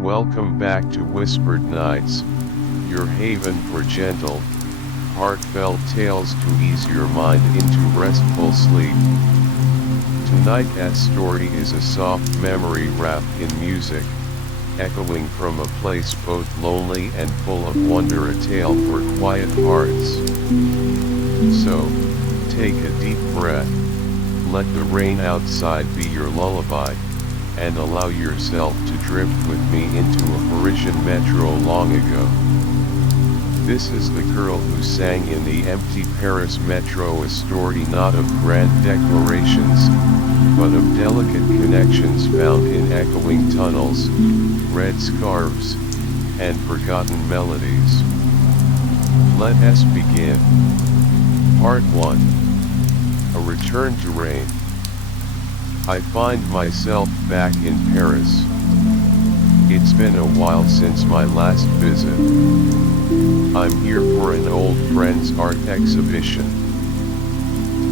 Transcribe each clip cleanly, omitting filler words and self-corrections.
Welcome back to Whispered Nights, your haven for gentle, heartfelt tales to ease your mind into restful sleep. Tonight's story is a soft memory wrapped in music, echoing from a place both lonely and full of wonder, a tale for quiet hearts. So, take a deep breath, let the rain outside be your lullaby, and allow yourself to drift with me into a Parisian metro long ago. This is the girl who sang in the empty Paris metro, a story not of grand declarations, but of delicate connections found in echoing tunnels, red scarves, and forgotten melodies. Let us begin. Part 1. A return to rain. I find myself back in Paris. It's been a while since my last visit. I'm here for an old friend's art exhibition.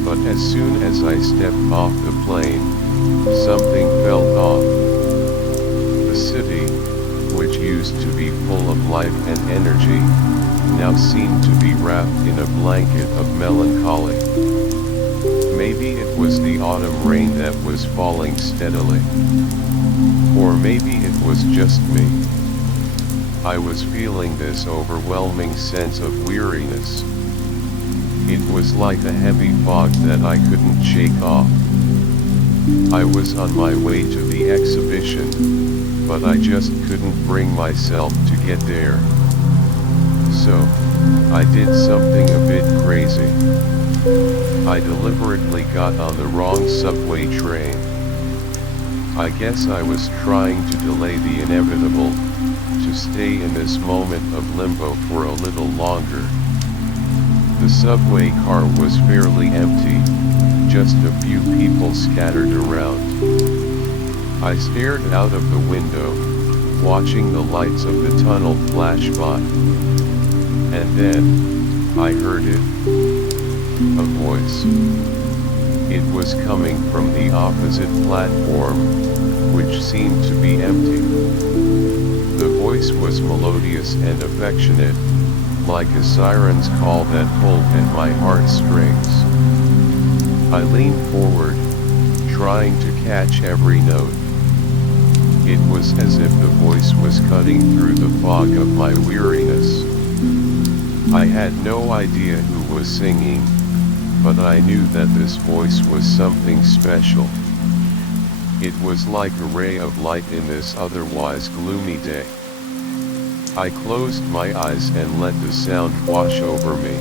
But as soon as I stepped off the plane, something felt off. The city, which used to be full of life and energy, now seemed to be wrapped in a blanket of melancholy. Maybe it was the autumn rain that was falling steadily. Or maybe it was just me. I was feeling this overwhelming sense of weariness. It was like a heavy fog that I couldn't shake off. I was on my way to the exhibition, but I just couldn't bring myself to get there. So, I did something a bit crazy. I deliberately got on the wrong subway train. I guess I was trying to delay the inevitable, to stay in this moment of limbo for a little longer. The subway car was fairly empty, just a few people scattered around. I stared out of the window, watching the lights of the tunnel flash by. And then, I heard it. A voice. It was coming from the opposite platform, which seemed to be empty. The voice was melodious and affectionate, like a siren's call that pulled at my heartstrings. I leaned forward, trying to catch every note. It was as if the voice was cutting through the fog of my weariness. I had no idea who was singing, but I knew that this voice was something special. It was like a ray of light in this otherwise gloomy day. I closed my eyes and let the sound wash over me.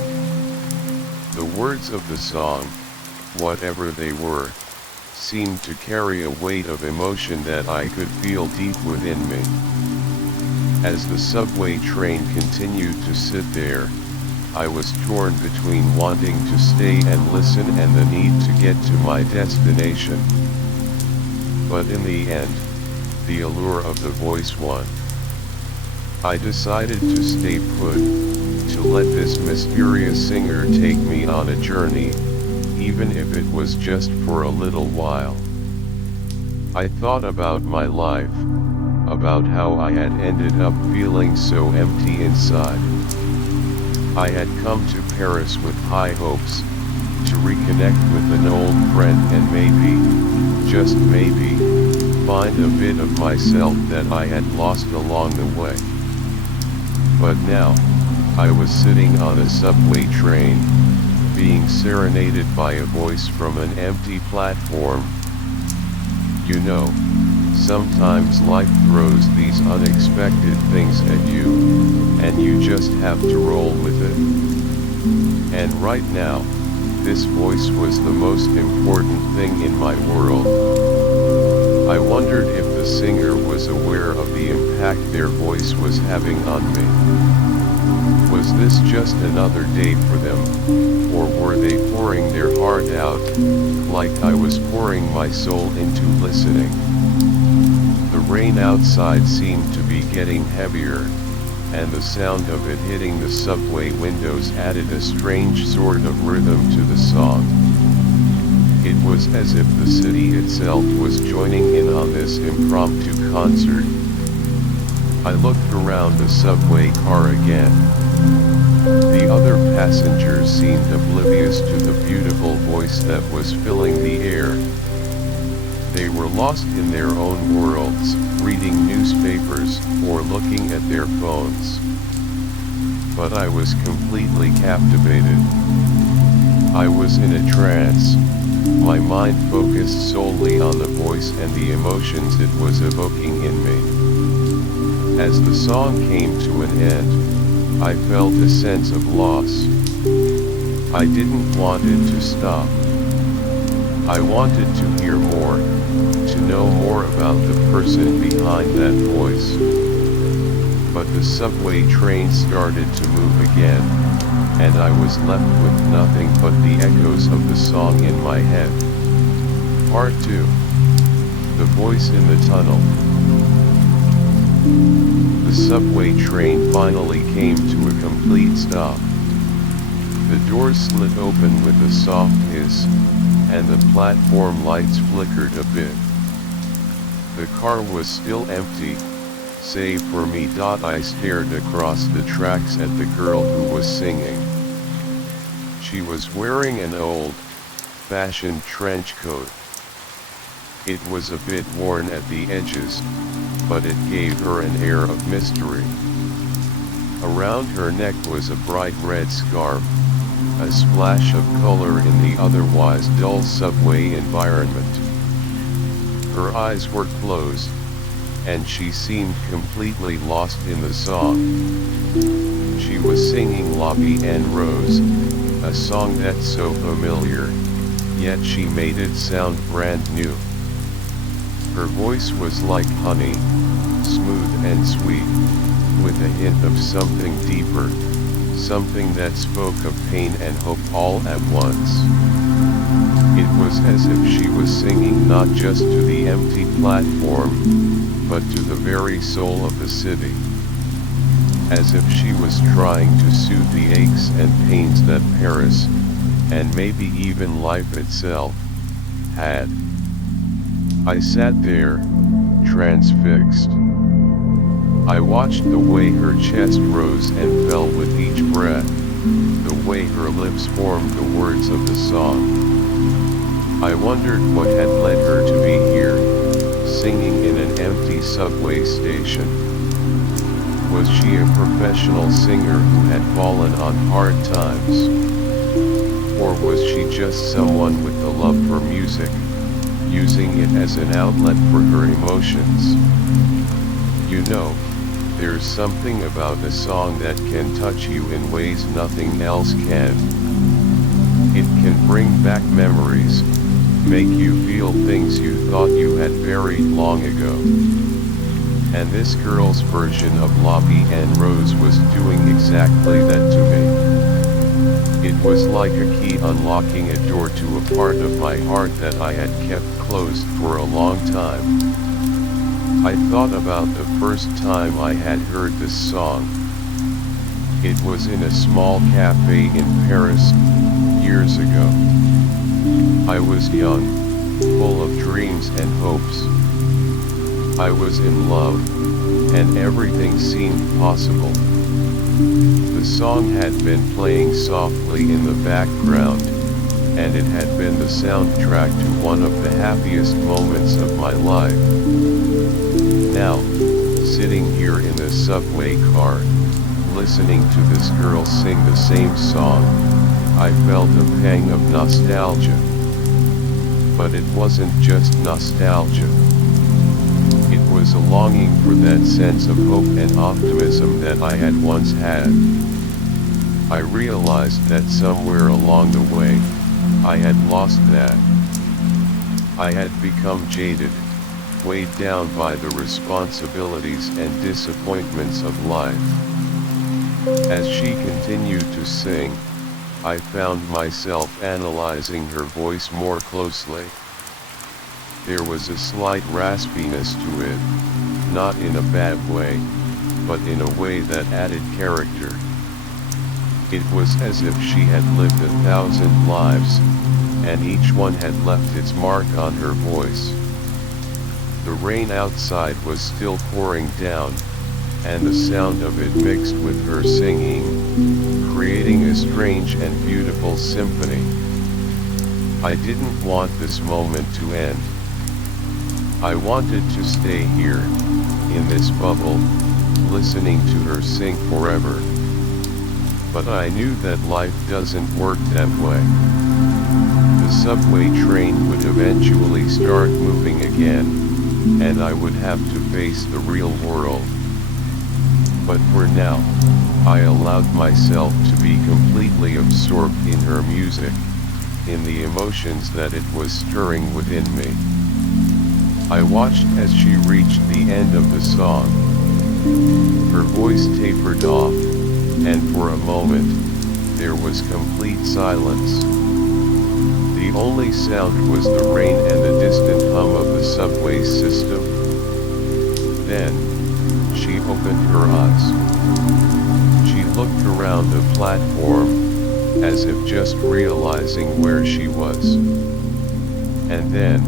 The words of the song, whatever they were, seemed to carry a weight of emotion that I could feel deep within me. As the subway train continued to sit there, I was torn between wanting to stay and listen and the need to get to my destination. But in the end, the allure of the voice won. I decided to stay put, to let this mysterious singer take me on a journey, even if it was just for a little while. I thought about my life, about how I had ended up feeling so empty inside. I had come to Paris with high hopes, to reconnect with an old friend and maybe, just maybe, find a bit of myself that I had lost along the way. But now, I was sitting on a subway train, being serenaded by a voice from an empty platform. You know, sometimes life throws these unexpected things at you, and you just have to roll with it. And right now, this voice was the most important thing in my world. I wondered if the singer was aware of the impact their voice was having on me. Was this just another day for them, or were they pouring their heart out, like I was pouring my soul into listening? The rain outside seemed to be getting heavier, and the sound of it hitting the subway windows added a strange sort of rhythm to the song. It was as if the city itself was joining in on this impromptu concert. I looked around the subway car again. The other passengers seemed oblivious to the beautiful voice that was filling the air. They were lost in their own worlds, reading newspapers, or looking at their phones. But I was completely captivated. I was in a trance, my mind focused solely on the voice and the emotions it was evoking in me. As the song came to an end, I felt a sense of loss. I didn't want it to stop. I wanted to hear more, to know more about the person behind that voice. But the subway train started to move again, and I was left with nothing but the echoes of the song in my head. Part 2. The Voice in the Tunnel. The subway train finally came to a complete stop. The doors slid open with a soft hiss, and the platform lights flickered a bit. The car was still empty, save for me. I stared across the tracks at the girl who was singing. She was wearing an old-fashioned trench coat. It was a bit worn at the edges, but it gave her an air of mystery. Around her neck was a bright red scarf, a splash of color in the otherwise dull subway environment. Her eyes were closed, and she seemed completely lost in the song. She was singing Lobby and Rose, a song that's so familiar, yet she made it sound brand new. Her voice was like honey, smooth and sweet, with a hint of something deeper, something that spoke of pain and hope all at once. It was as if she was singing not just to the empty platform, but to the very soul of the city. As if she was trying to soothe the aches and pains that Paris, and maybe even life itself, had. I sat there, transfixed. I watched the way her chest rose and fell with each breath, the way her lips formed the words of the song. I wondered what had led her to be here, singing in an empty subway station. Was she a professional singer who had fallen on hard times? Or was she just someone with a love for music, using it as an outlet for her emotions? You know, there's something about a song that can touch you in ways nothing else can. It can bring back memories, make you feel things you thought you had buried long ago. And this girl's version of Lobby and Rose was doing exactly that to me. It was like a key unlocking a door to a part of my heart that I had kept closed for a long time. I thought about the first time I had heard this song. It was in a small cafe in Paris, years ago. I was young, full of dreams and hopes. I was in love, and everything seemed possible. The song had been playing softly in the background, and it had been the soundtrack to one of the happiest moments of my life. Now, sitting here in the subway car, listening to this girl sing the same song, I felt a pang of nostalgia. But it wasn't just nostalgia. It was a longing for that sense of hope and optimism that I had once had. I realized that somewhere along the way, I had lost that. I had become jaded, weighed down by the responsibilities and disappointments of life. As she continued to sing, I found myself analyzing her voice more closely. There was a slight raspiness to it, not in a bad way, but in a way that added character. It was as if she had lived 1,000 lives, and each one had left its mark on her voice. The rain outside was still pouring down, and the sound of it mixed with her singing, creating a strange and beautiful symphony. I didn't want this moment to end. I wanted to stay here, in this bubble, listening to her sing forever. But I knew that life doesn't work that way. The subway train would eventually start moving again, and I would have to face the real world. But for now, I allowed myself to be completely absorbed in her music, in the emotions that it was stirring within me. I watched as she reached the end of the song. Her voice tapered off, and for a moment, there was complete silence. The only sound was the rain and the distant hum of the subway system. Then, she opened her eyes. She looked around the platform, as if just realizing where she was. And then,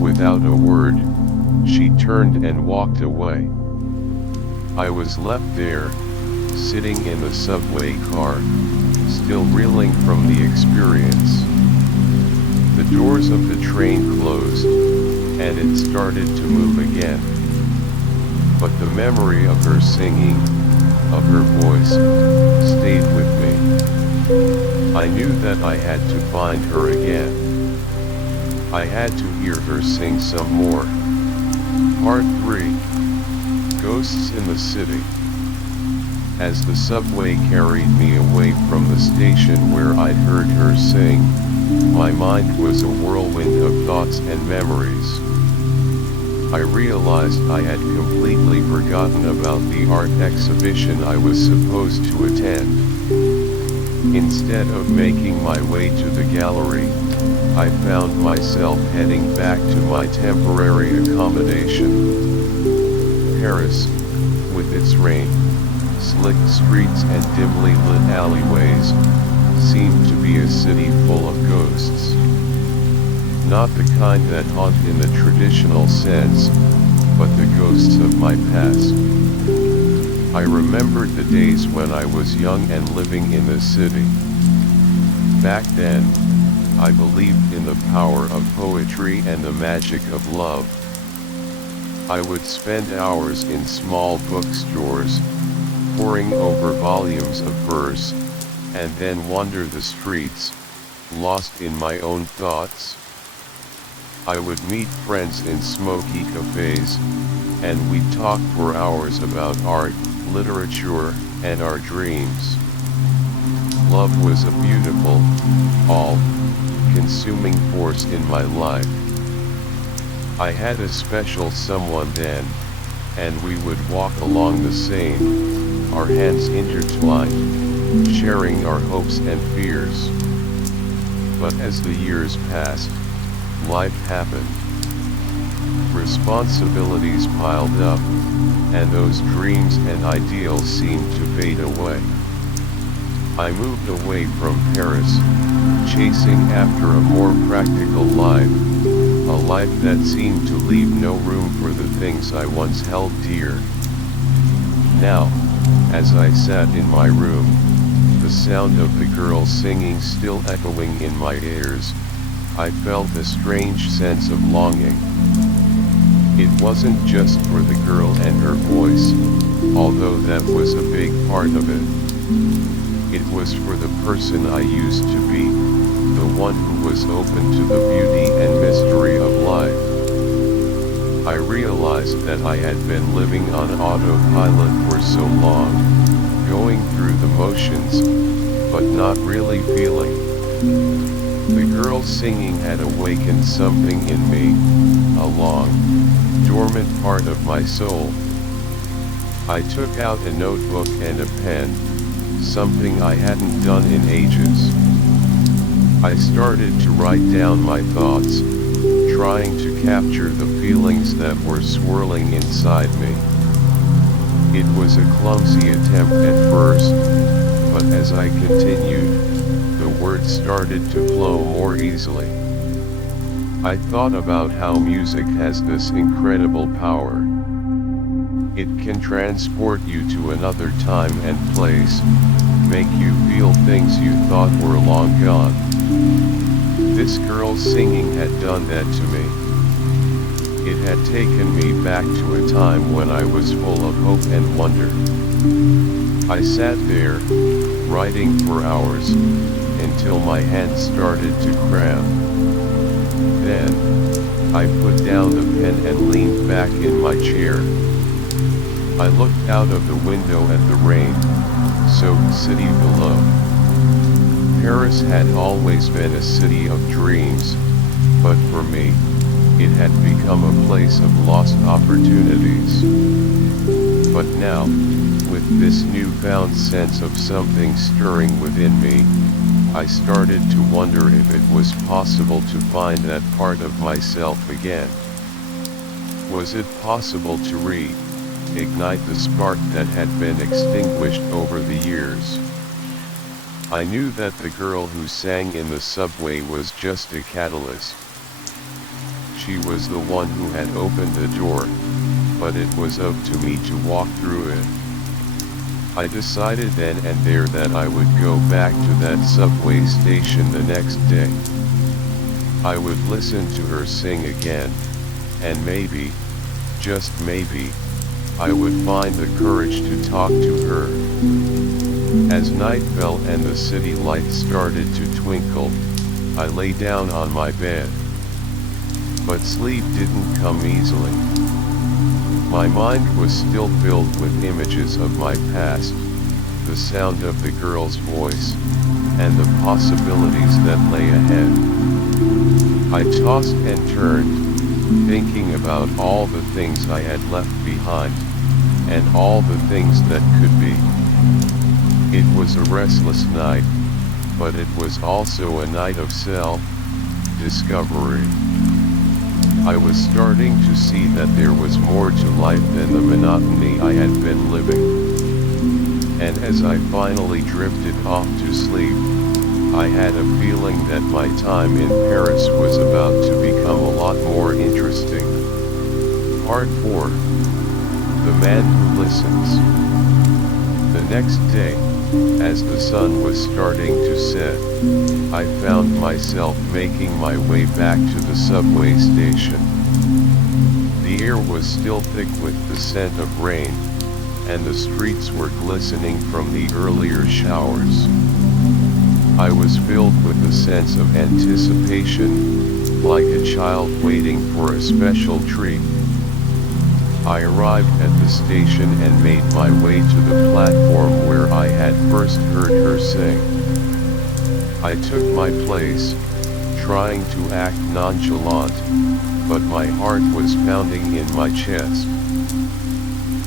without a word, she turned and walked away. I was left there, sitting in the subway car, still reeling from the experience. The doors of the train closed, and it started to move again. But the memory of her singing, of her voice, stayed with me. I knew that I had to find her again. I had to hear her sing some more. Part 3. Ghosts in the City. As the subway carried me away from the station where I'd heard her sing, my mind was a whirlwind of thoughts and memories. I realized I had completely forgotten about the art exhibition I was supposed to attend. Instead of making my way to the gallery, I found myself heading back to my temporary accommodation. Paris, with its rain, slick streets and dimly lit alleyways, seemed to be a city full of ghosts. Not the kind that haunt in the traditional sense, but the ghosts of my past. I remembered the days when I was young and living in the city. Back then, I believed in the power of poetry and the magic of love. I would spend hours in small bookstores, poring over volumes of verse, and then wander the streets, lost in my own thoughts. I would meet friends in smoky cafes, and we'd talk for hours about art, literature, and our dreams. Love was a beautiful, all-consuming force in my life. I had a special someone then, and we would walk along the Seine, our hands intertwined, sharing our hopes and fears. But as the years passed, life happened. Responsibilities piled up, and those dreams and ideals seemed to fade away. I moved away from Paris, chasing after a more practical life, a life that seemed to leave no room for the things I once held dear. Now, as I sat in my room, the sound of the girl singing still echoing in my ears, I felt a strange sense of longing. It wasn't just for the girl and her voice, although that was a big part of it. It was for the person I used to be, the one who was open to the beauty and mystery of life. I realized that I had been living on autopilot for so long, going through the motions, but not really feeling. The girl singing had awakened something in me, a long, dormant part of my soul. I took out a notebook and a pen, something I hadn't done in ages. I started to write down my thoughts, trying to capture the feelings that were swirling inside me. It was a clumsy attempt at first, but as I continued, the words started to flow more easily. I thought about how music has this incredible power. It can transport you to another time and place, make you feel things you thought were long gone. This girl's singing had done that to me. It had taken me back to a time when I was full of hope and wonder. I sat there, writing for hours, until my hands started to cramp. Then, I put down the pen and leaned back in my chair. I looked out of the window at the rain-soaked city below. Paris had always been a city of dreams, but for me, it had become a place of lost opportunities. But now, with this newfound sense of something stirring within me, I started to wonder if it was possible to find that part of myself again. Was it possible to reignite the spark that had been extinguished over the years? I knew that the girl who sang in the subway was just a catalyst. She was the one who had opened the door, but it was up to me to walk through it. I decided then and there that I would go back to that subway station the next day. I would listen to her sing again, and maybe, just maybe, I would find the courage to talk to her. As night fell and the city lights started to twinkle, I lay down on my bed. But sleep didn't come easily. My mind was still filled with images of my past, the sound of the girl's voice, and the possibilities that lay ahead. I tossed and turned, thinking about all the things I had left behind, and all the things that could be. It was a restless night, but it was also a night of self-discovery. I was starting to see that there was more to life than the monotony I had been living. And as I finally drifted off to sleep, I had a feeling that my time in Paris was about to become a lot more interesting. Part 4. The Man Who Listens. The next day, as the sun was starting to set, I found myself making my way back to the subway station. The air was still thick with the scent of rain, and the streets were glistening from the earlier showers. I was filled with a sense of anticipation, like a child waiting for a special treat. I arrived at the station and made my way to the platform where I had first heard her sing. I took my place, trying to act nonchalant, but my heart was pounding in my chest.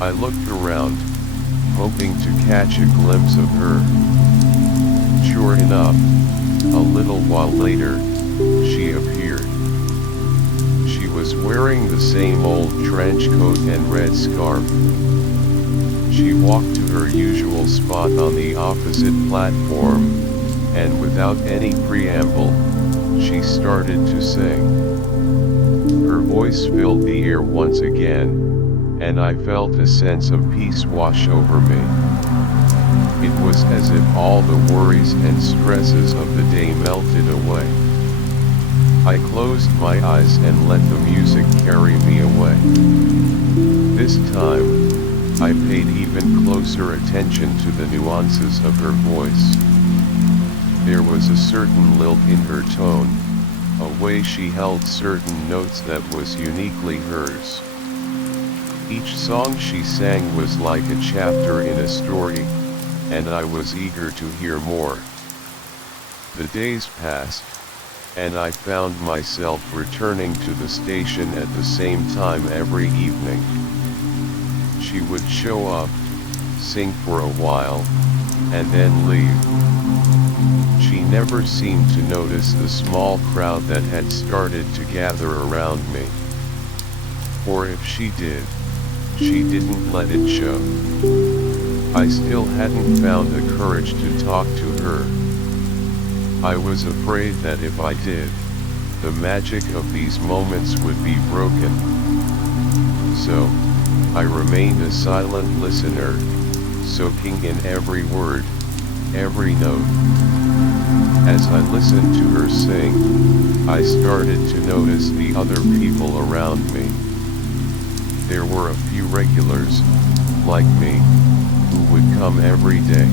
I looked around, hoping to catch a glimpse of her. Sure enough, a little while later, she appeared. She was wearing the same old trench coat and red scarf. She walked to her usual spot on the opposite platform, and without any preamble, she started to sing. Her voice filled the air once again, and I felt a sense of peace wash over me. It was as if all the worries and stresses of the day melted away. I closed my eyes and let the music carry me away. This time, I paid even closer attention to the nuances of her voice. There was a certain lilt in her tone, a way she held certain notes that was uniquely hers. Each song she sang was like a chapter in a story, and I was eager to hear more. The days passed, and I found myself returning to the station at the same time every evening. She would show up, sing for a while, and then leave. She never seemed to notice the small crowd that had started to gather around me. Or if she did, she didn't let it show. I still hadn't found the courage to talk to her. I was afraid that if I did, the magic of these moments would be broken. So, I remained a silent listener, soaking in every word, every note. As I listened to her sing, I started to notice the other people around me. There were a few regulars, like me, who would come every day.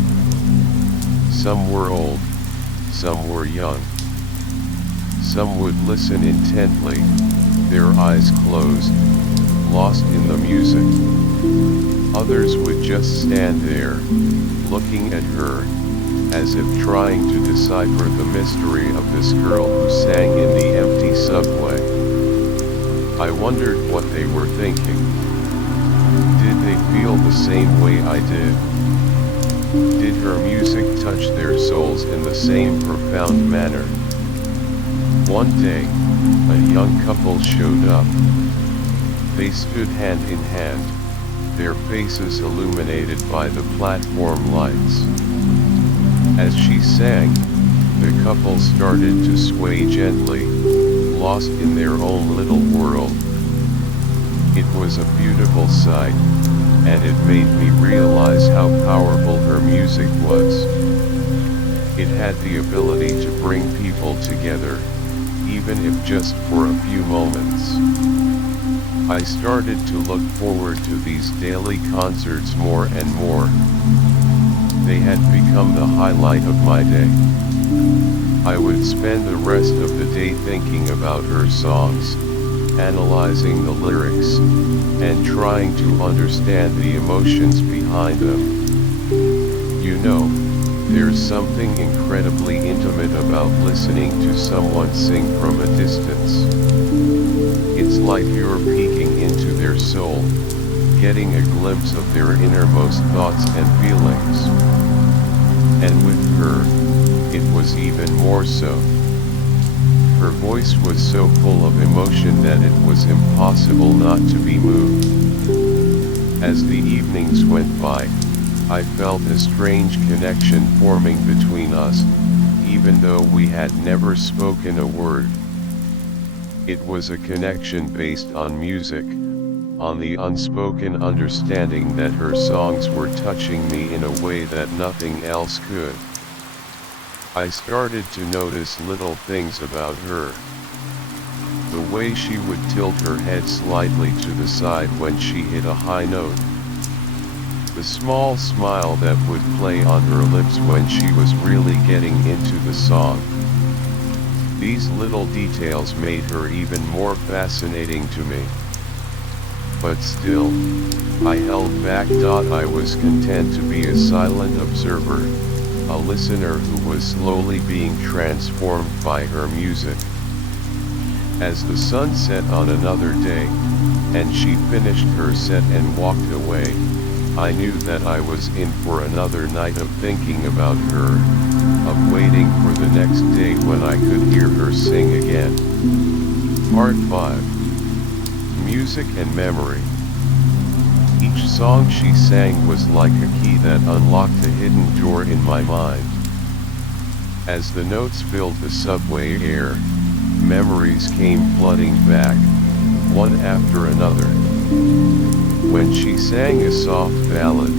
Some were old, some were young. Some would listen intently, their eyes closed, lost in the music. Others would just stand there, looking at her, as if trying to decipher the mystery of this girl who sang in the empty subway. I wondered what they were thinking. Did they feel the same way I did? Did her music touch their souls in the same profound manner? One day, a young couple showed up. They stood hand in hand, their faces illuminated by the platform lights. As she sang, the couple started to sway gently, lost in their own little world. It was a beautiful sight, and it made me realize how powerful her music was. It had the ability to bring people together, even if just for a few moments. I started to look forward to these daily concerts more and more. They had become the highlight of my day. I would spend the rest of the day thinking about her songs, analyzing the lyrics, and trying to understand the emotions behind them. You know, there's something incredibly intimate about listening to someone sing from a distance. It's like you're peeking into their soul, getting a glimpse of their innermost thoughts and feelings. And with her, it was even more so. Her voice was so full of emotion that it was impossible not to be moved. As the evenings went by, I felt a strange connection forming between us, even though we had never spoken a word. It was a connection based on music, on the unspoken understanding that her songs were touching me in a way that nothing else could. I started to notice little things about her. The way she would tilt her head slightly to the side when she hit a high note. The small smile that would play on her lips when she was really getting into the song. These little details made her even more fascinating to me. But still, I held back. I was content to be a silent observer, a listener who was slowly being transformed by her music. As the sun set on another day, and she finished her set and walked away, I knew that I was in for another night of thinking about her, of waiting for the next day when I could hear her sing again. Part 5. Music and Memory. Each song she sang was like a key that unlocked a hidden door in my mind. As the notes filled the subway air, memories came flooding back, one after another. When she sang a soft ballad,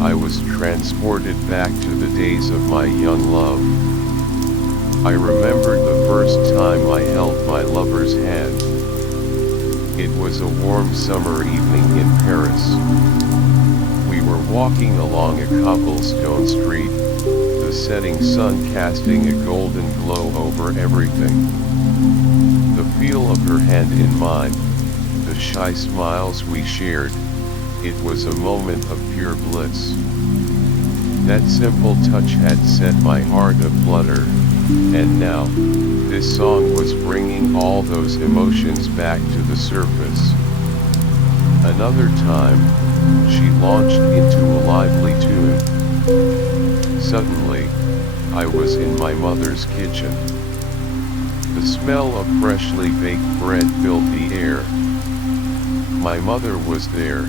I was transported back to the days of my young love. I remembered the first time I held my lover's hand. It was a warm summer evening in Paris. We were walking along a cobblestone street, the setting sun casting a golden glow over everything. The feel of her hand in mine, the shy smiles we shared, it was a moment of pure bliss. That simple touch had set my heart aflutter, and now, this song was bringing all those emotions back to the surface. Another time, she launched into a lively tune. Suddenly, I was in my mother's kitchen. The smell of freshly baked bread filled the air. My mother was there,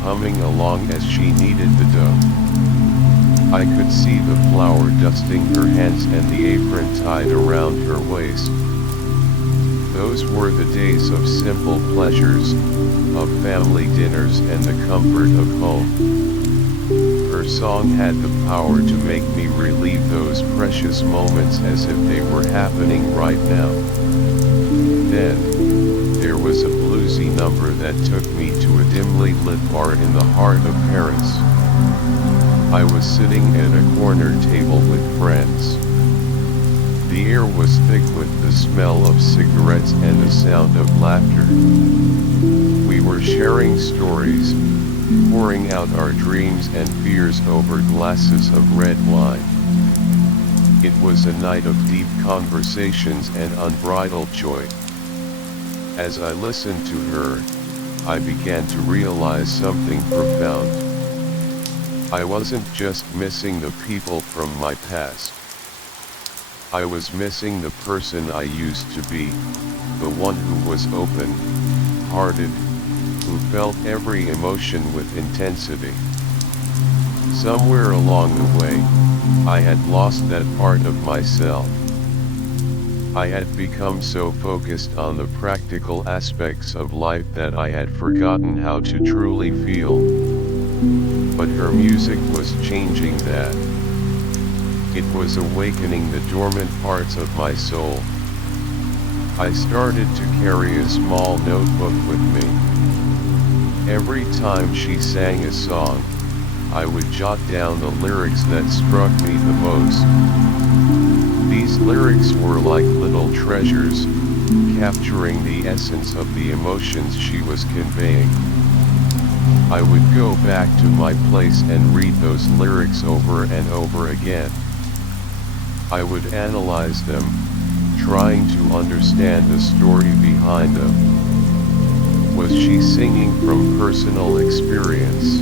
humming along as she kneaded the dough. I could see the flour dusting her hands and the apron tied around her waist. Those were the days of simple pleasures, of family dinners and the comfort of home. Her song had the power to make me relive those precious moments as if they were happening right now. Then, there was a bluesy number that took me to a dimly lit bar in the heart of Paris. I was sitting at a corner table with friends. The air was thick with the smell of cigarettes and the sound of laughter. We were sharing stories, pouring out our dreams and fears over glasses of red wine. It was a night of deep conversations and unbridled joy. As I listened to her, I began to realize something profound. I wasn't just missing the people from my past. I was missing the person I used to be, the one who was open-hearted, who felt every emotion with intensity. Somewhere along the way, I had lost that part of myself. I had become so focused on the practical aspects of life that I had forgotten how to truly feel. But her music was changing that. It was awakening the dormant parts of my soul. I started to carry a small notebook with me. Every time she sang a song, I would jot down the lyrics that struck me the most. These lyrics were like little treasures, capturing the essence of the emotions she was conveying. I would go back to my place and read those lyrics over and over again. I would analyze them, trying to understand the story behind them. Was she singing from personal experience?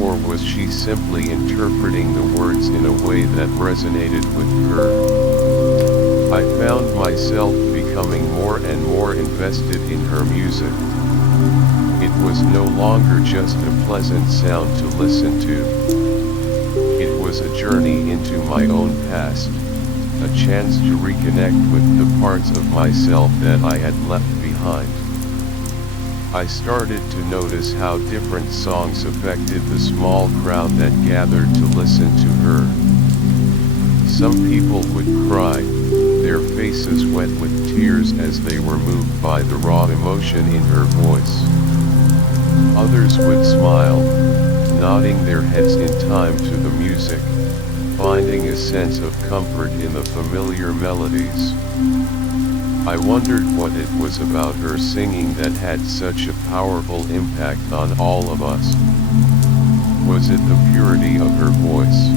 Or was she simply interpreting the words in a way that resonated with her? I found myself becoming more and more invested in her music. It was no longer just a pleasant sound to listen to. It was a journey into my own past, a chance to reconnect with the parts of myself that I had left behind. I started to notice how different songs affected the small crowd that gathered to listen to her. Some people would cry, their faces wet with tears as they were moved by the raw emotion in her voice. Others would smile, nodding their heads in time to the music, finding a sense of comfort in the familiar melodies. I wondered what it was about her singing that had such a powerful impact on all of us. Was it the purity of her voice?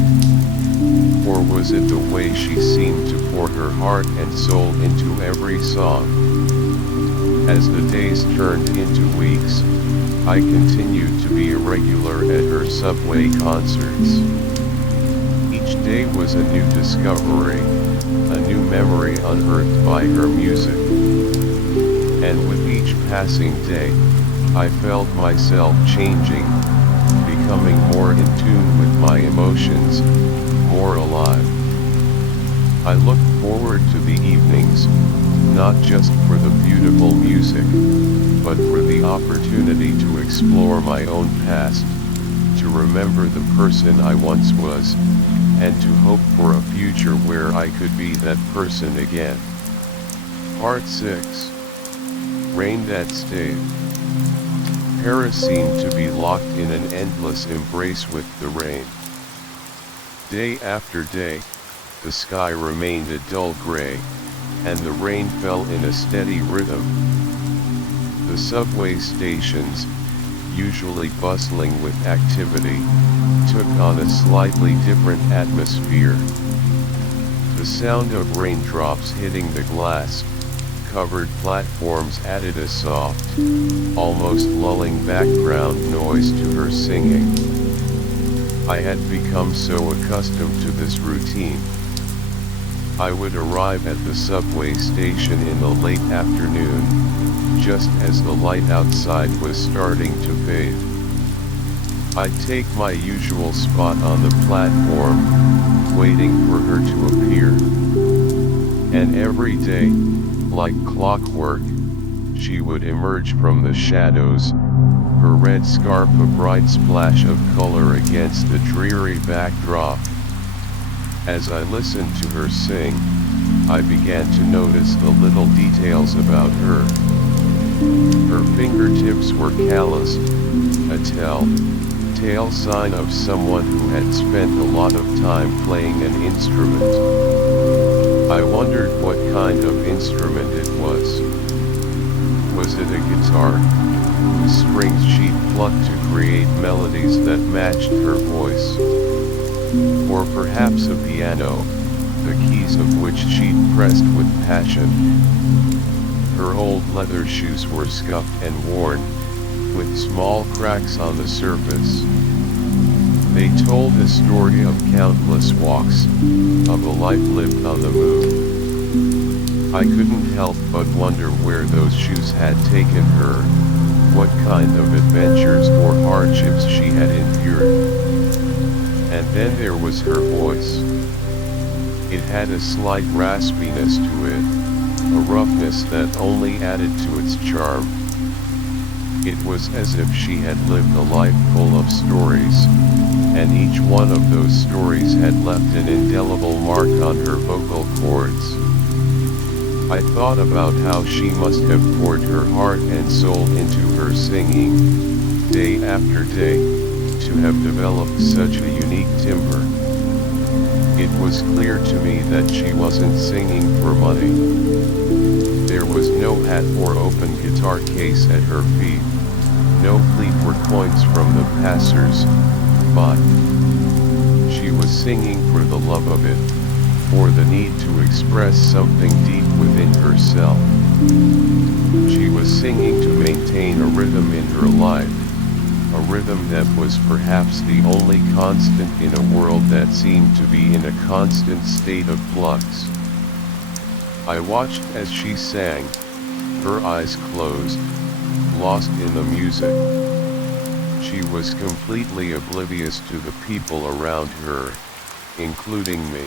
Or was it the way she seemed to pour her heart and soul into every song? As the days turned into weeks, I continued to be a regular at her subway concerts. Each day was a new discovery, a new memory unearthed by her music. And with each passing day, I felt myself changing, becoming more in tune with my emotions, more alive. I looked forward to the evenings, not just for the beautiful music, but for the opportunity to explore my own past, to remember the person I once was, and to hope for a future where I could be that person again. Part 6. Rain that stayed. Paris seemed to be locked in an endless embrace with the rain. Day after day, the sky remained a dull gray, and the rain fell in a steady rhythm. The subway stations, usually bustling with activity, took on a slightly different atmosphere. The sound of raindrops hitting the glass-covered platforms added a soft, almost lulling background noise to her singing. I had become so accustomed to this routine. I would arrive at the subway station in the late afternoon, just as the light outside was starting to fade. I'd take my usual spot on the platform, waiting for her to appear. And every day, Like clockwork, she would emerge from the shadows, her red scarf a bright splash of color against the dreary backdrop. As I listened to her sing, I began to notice the little details about her. Her fingertips were calloused, a telltale sign of someone who had spent a lot of time playing an instrument. I wondered what kind of instrument it was. Was it a guitar, whose strings she'd plucked to create melodies that matched her voice? Or perhaps a piano, the keys of which she'd pressed with passion. Her old leather shoes were scuffed and worn, with small cracks on the surface. They told a story of countless walks, of a life lived on the move. I couldn't help but wonder where those shoes had taken her, what kind of adventures or hardships she had endured. And then there was her voice. It had a slight raspiness to it, a roughness that only added to its charm. It was as if she had lived a life full of stories, and each one of those stories had left an indelible mark on her vocal cords. I thought about how she must have poured her heart and soul into her singing, day after day, to have developed such a unique timbre. It was clear to me that she wasn't singing for money. There was no hat or open guitar case at her feet, no plea for coins from the passers-by. She was singing for the love of it, for the need to express something deep within herself. She was singing to maintain a rhythm in her life, a rhythm that was perhaps the only constant in a world that seemed to be in a constant state of flux. I watched as she sang, her eyes closed, lost in the music. She was completely oblivious to the people around her, including me.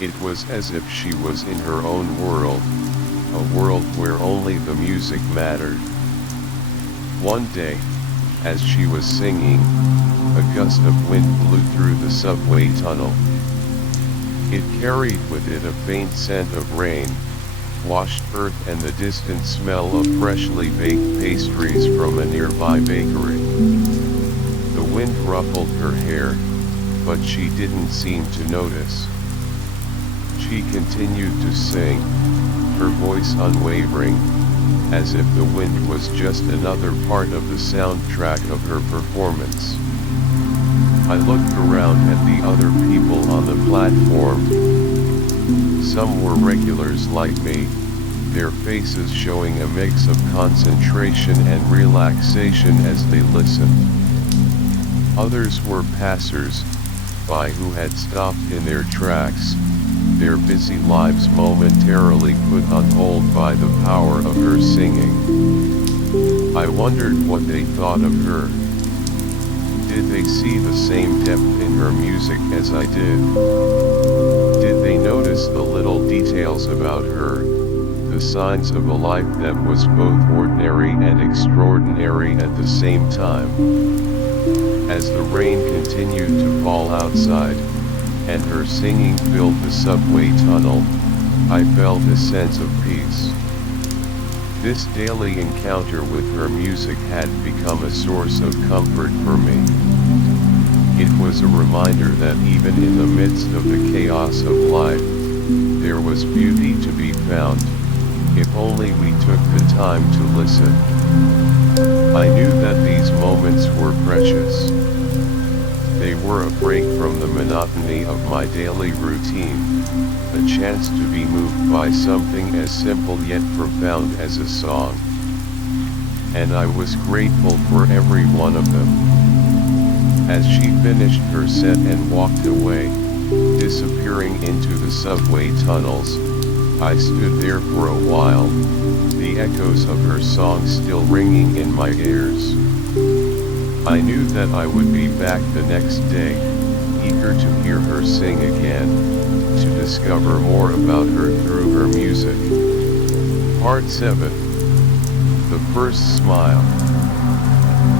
It was as if she was in her own world, a world where only the music mattered. One day, as she was singing, a gust of wind blew through the subway tunnel. It carried with it a faint scent of rain, washed earth and the distant smell of freshly baked pastries from a nearby bakery. The wind ruffled her hair, but she didn't seem to notice. She continued to sing, her voice unwavering, as if the wind was just another part of the soundtrack of her performance. I looked around at the other people on the platform. Some were regulars like me, their faces showing a mix of concentration and relaxation as they listened. Others were passers-by who had stopped in their tracks, their busy lives momentarily put on hold by the power of her singing. I wondered what they thought of her. Did they see the same depth in her music as I did? Did they notice the little details about her, the signs of a life that was both ordinary and extraordinary at the same time? As the rain continued to fall outside, and her singing filled the subway tunnel, I felt a sense of peace. This daily encounter with her music had become a source of comfort for me. It was a reminder that even in the midst of the chaos of life, there was beauty to be found, if only we took the time to listen. I knew that these moments were precious. They were a break from the monotony of my daily routine, a chance to be moved by something as simple yet profound as a song. And I was grateful for every one of them. As she finished her set and walked away, disappearing into the subway tunnels, I stood there for a while, the echoes of her song still ringing in my ears. I knew that I would be back the next day, eager to hear her sing again, to discover more about her through her music. Part 7. The First Smile.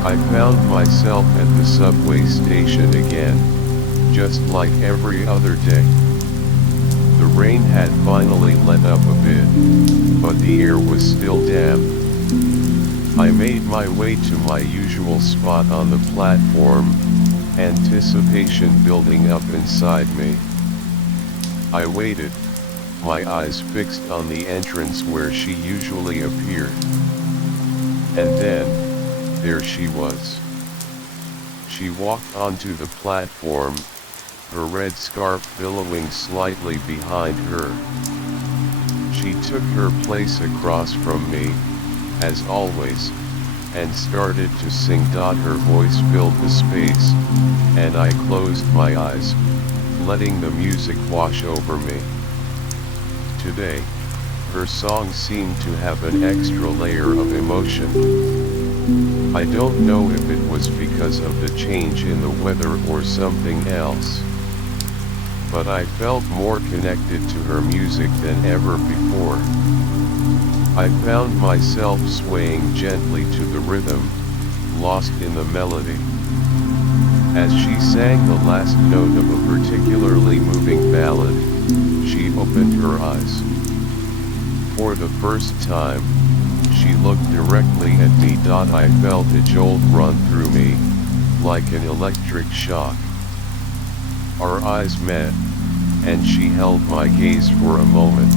I found myself at the subway station again, just like every other day. The rain had finally let up a bit, but the air was still damp. I made my way to my usual spot on the platform, anticipation building up inside me. I waited, my eyes fixed on the entrance where she usually appeared. And then, there she was. She walked onto the platform, her red scarf billowing slightly behind her. She took her place across from me, as always, and started to sing. Her voice filled the space, and I closed my eyes, letting the music wash over me. Today, her song seemed to have an extra layer of emotion. I don't know if it was because of the change in the weather or something else, but I felt more connected to her music than ever before. I found myself swaying gently to the rhythm, lost in the melody. As she sang the last note of a particularly moving ballad, she opened her eyes. For the first time, she looked directly at me. I felt a jolt run through me, like an electric shock. Our eyes met, and she held my gaze for a moment.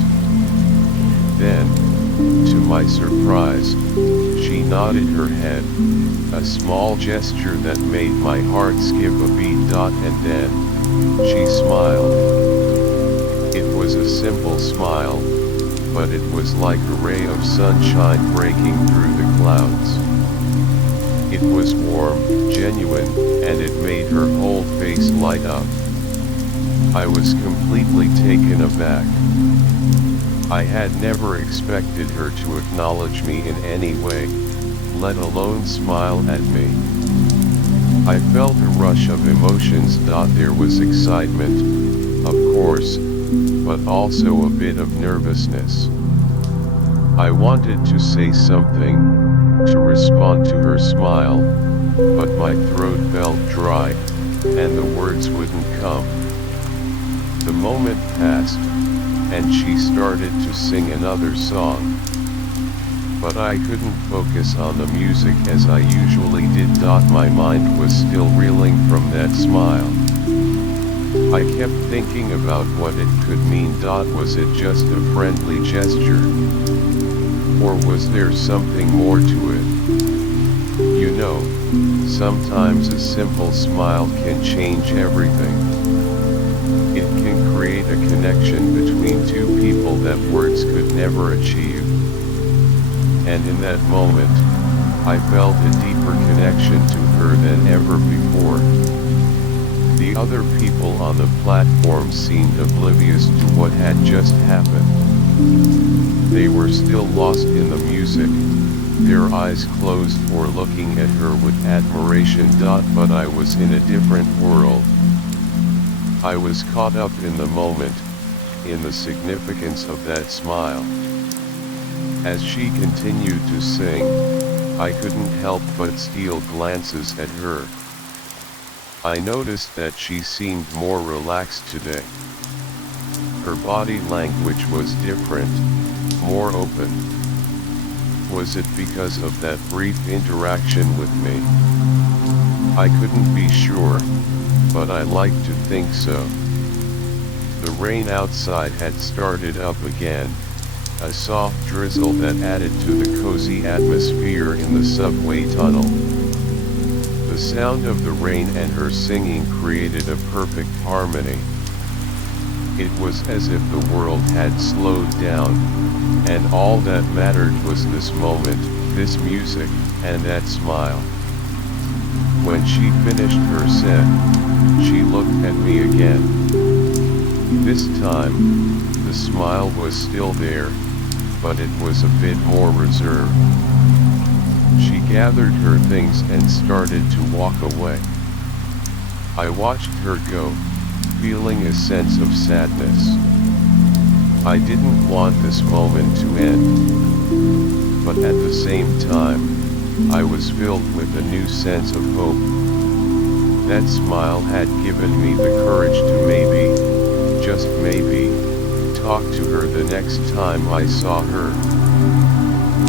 Then, to my surprise, she nodded her head, a small gesture that made my heart skip a beat. And then, she smiled. It was a simple smile, but it was like a ray of sunshine breaking through the clouds. It was warm, genuine, and it made her whole face light up. I was completely taken aback. I had never expected her to acknowledge me in any way, let alone smile at me. I felt a rush of emotions. There was excitement, of course, but also a bit of nervousness. I wanted to say something, to respond to her smile, but my throat felt dry, and the words wouldn't come. The moment passed, and she started to sing another song. But I couldn't focus on the music as I usually did. My mind was still reeling from that smile. I kept thinking about what it could mean. Was it just a friendly gesture? Or was there something more to it? You know, sometimes a simple smile can change everything. It can create a connection between two people that words could never achieve. And in that moment, I felt a deeper connection to her than ever before. The other people on the platform seemed oblivious to what had just happened. They were still lost in the music, their eyes closed or looking at her with admiration. But I was in a different world. I was caught up in the moment, in the significance of that smile. As she continued to sing, I couldn't help but steal glances at her. I noticed that she seemed more relaxed today. Her body language was different, more open. Was it because of that brief interaction with me? I couldn't be sure, but I liked to think so. The rain outside had started up again, a soft drizzle that added to the cozy atmosphere in the subway tunnel. The sound of the rain and her singing created a perfect harmony. It was as if the world had slowed down, and all that mattered was this moment, this music, and that smile. When she finished her set, she looked at me again. This time, the smile was still there, but it was a bit more reserved. She gathered her things and started to walk away. I watched her go, feeling a sense of sadness. I didn't want this moment to end. But at the same time, I was filled with a new sense of hope. That smile had given me the courage to maybe, just maybe, talk to her the next time I saw her.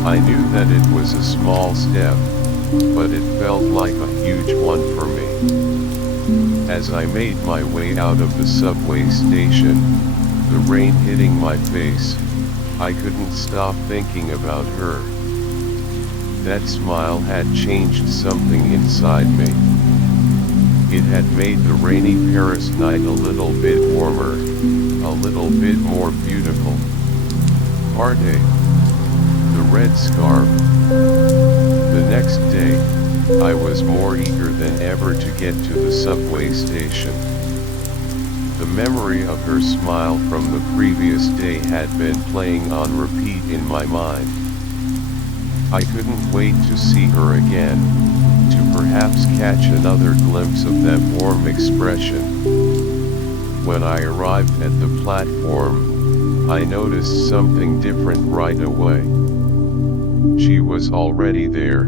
I knew that it was a small step, but it felt like a huge one for me. As I made my way out of the subway station, the rain hitting my face, I couldn't stop thinking about her. That smile had changed something inside me. It had made the rainy Paris night a little bit warmer, a little bit more beautiful. Part A. The red scarf. The next day, I was more eager than ever to get to the subway station. The memory of her smile from the previous day had been playing on repeat in my mind. I couldn't wait to see her again, to perhaps catch another glimpse of that warm expression. When I arrived at the platform, I noticed something different right away. She was already there,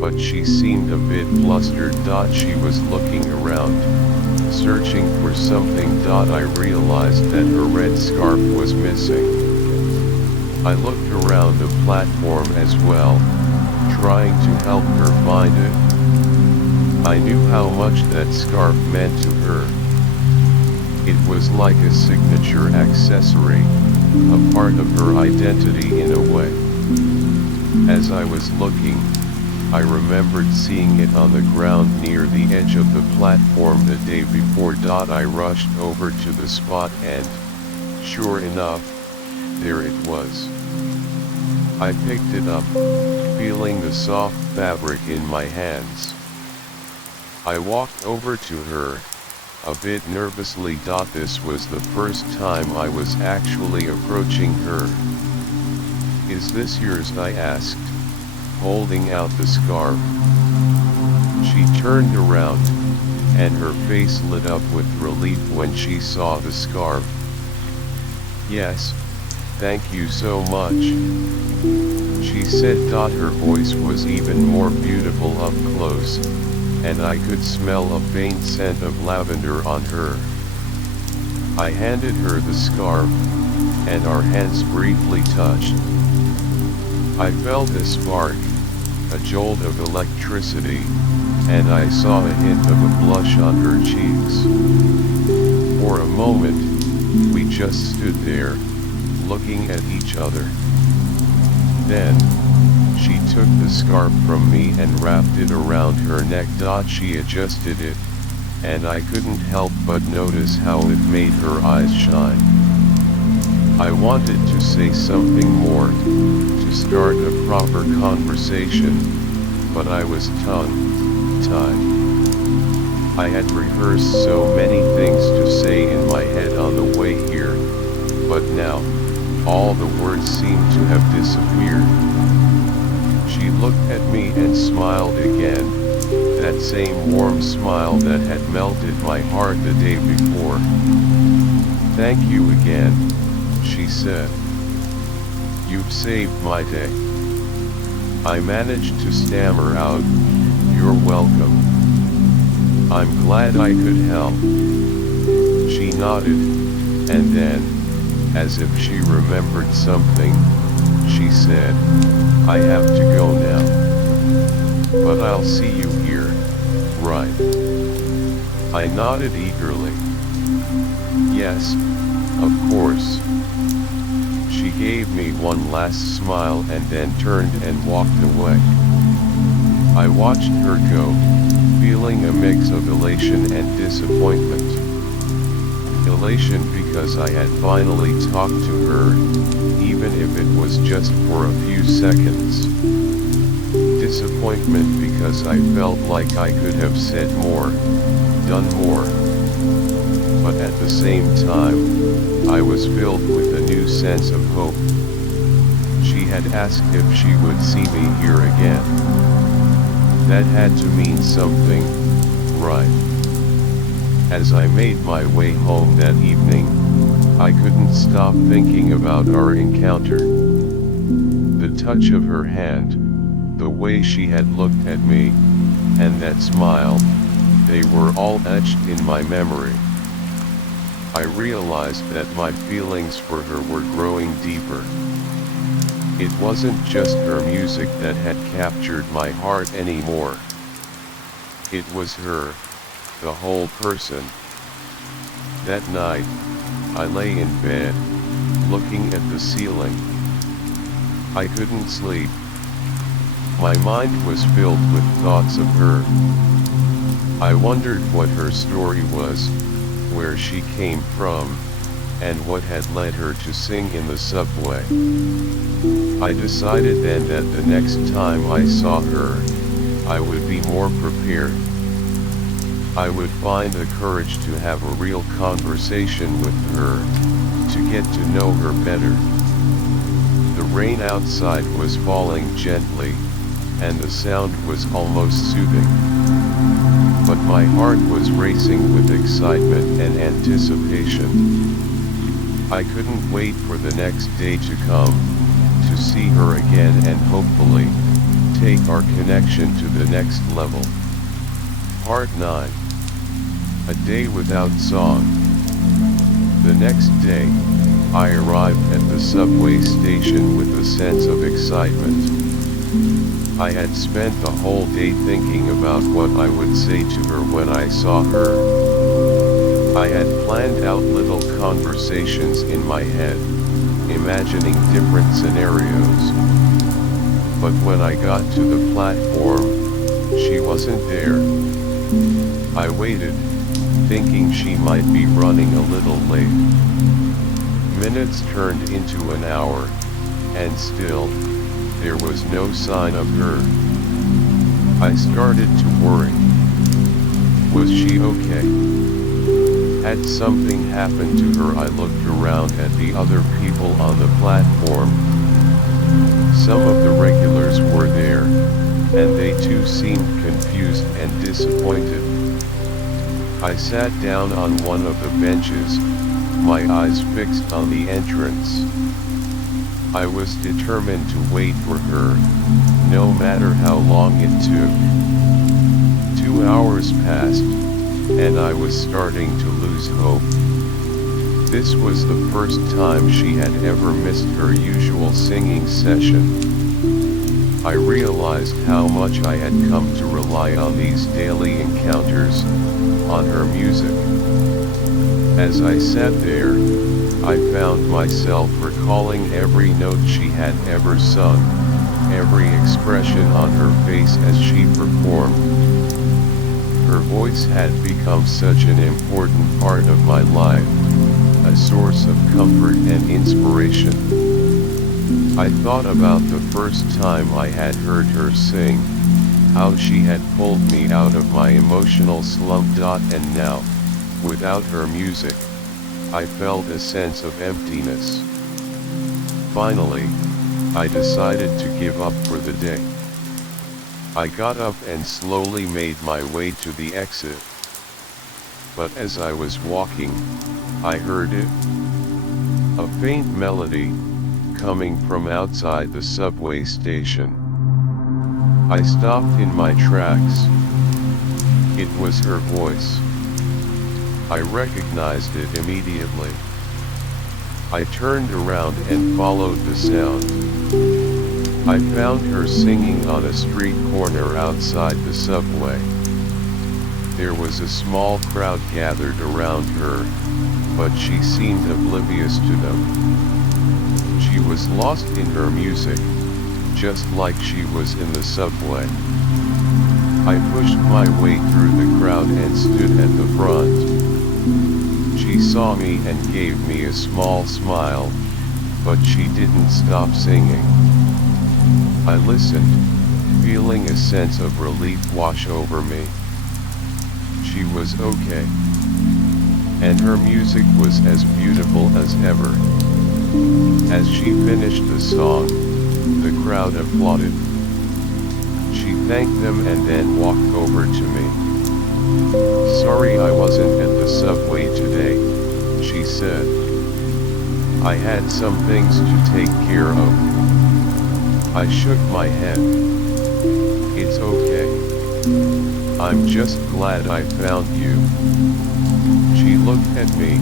but she seemed a bit flustered. She was looking around, searching for something. I realized that her red scarf was missing. I looked around the platform as well, trying to help her find it. I knew how much that scarf meant to her. It was like a signature accessory, a part of her identity in a way. As I was looking, I remembered seeing it on the ground near the edge of the platform the day before. I rushed over to the spot and, sure enough, there it was. I picked it up, feeling the soft fabric in my hands. I walked over to her, a bit nervously. This was the first time I was actually approaching her. "Is this yours?" I asked, holding out the scarf. She turned around, and her face lit up with relief when she saw the scarf. "Yes, thank you so much," she said. Her voice was even more beautiful up close, and I could smell a faint scent of lavender on her. I handed her the scarf, and our hands briefly touched. I felt a spark, a jolt of electricity, and I saw a hint of a blush on her cheeks. For a moment, we just stood there, looking at each other. Then, she took the scarf from me and wrapped it around her neck. She adjusted it, and I couldn't help but notice how it made her eyes shine. I wanted to say something more, to start a proper conversation, but I was tongue-tied. I had rehearsed so many things to say in my head on the way here, but now, all the words seemed to have disappeared. She looked at me and smiled again, that same warm smile that had melted my heart the day before. "Thank you again," she said. "You've saved my day." I managed to stammer out, "You're welcome. I'm glad I could help." She nodded, and then, as if she remembered something, she said, "I have to go now. But I'll see you here, right?" I nodded eagerly. "Yes, of course." She gave me one last smile and then turned and walked away. I watched her go, feeling a mix of elation and disappointment. Elation because I had finally talked to her, even if it was just for a few seconds. Disappointment because I felt like I could have said more, done more. But at the same time, I was filled with a new sense of hope. She had asked if she would see me here again. That had to mean something, right? As I made my way home that evening, I couldn't stop thinking about our encounter. The touch of her hand, the way she had looked at me, and that smile, they were all etched in my memory. I realized that my feelings for her were growing deeper. It wasn't just her music that had captured my heart anymore. It was her, the whole person. That night, I lay in bed, looking at the ceiling. I couldn't sleep. My mind was filled with thoughts of her. I wondered what her story was, where she came from, and what had led her to sing in the subway. I decided then that the next time I saw her, I would be more prepared. I would find the courage to have a real conversation with her, to get to know her better. The rain outside was falling gently, and the sound was almost soothing. But my heart was racing with excitement and anticipation. I couldn't wait for the next day to come, to see her again and hopefully, take our connection to the next level. Part 9. A day without song. The next day, I arrived at the subway station with a sense of excitement. I had spent the whole day thinking about what I would say to her when I saw her. I had planned out little conversations in my head, imagining different scenarios. But when I got to the platform, she wasn't there. I waited, thinking she might be running a little late. Minutes turned into an hour, and still, there was no sign of her. I started to worry. Was she okay? Had something happened to her? I looked around at the other people on the platform. Some of the regulars were there, and they too seemed confused and disappointed. I sat down on one of the benches, my eyes fixed on the entrance. I was determined to wait for her, no matter how long it took. 2 hours passed, and I was starting to lose hope. This was the first time she had ever missed her usual singing session. I realized how much I had come to rely on these daily encounters, on her music. As I sat there, I found myself recalling every note she had ever sung, every expression on her face as she performed. Her voice had become such an important part of my life, a source of comfort and inspiration. I thought about the first time I had heard her sing, how she had pulled me out of my emotional slump. And now, without her music, I felt a sense of emptiness. Finally, I decided to give up for the day. I got up and slowly made my way to the exit. But as I was walking, I heard it. A faint melody, coming from outside the subway station. I stopped in my tracks. It was her voice. I recognized it immediately. I turned around and followed the sound. I found her singing on a street corner outside the subway. There was a small crowd gathered around her, but she seemed oblivious to them. She was lost in her music, just like she was in the subway. I pushed my way through the crowd and stood at the front. She saw me and gave me a small smile, but she didn't stop singing. I listened, feeling a sense of relief wash over me. She was okay. And her music was as beautiful as ever. As she finished the song, the crowd applauded. She thanked them and then walked over to me. "Sorry I wasn't at the subway today," she said. I had some things to take care of. I shook my head. It's okay. I'm just glad I found you. She looked at me,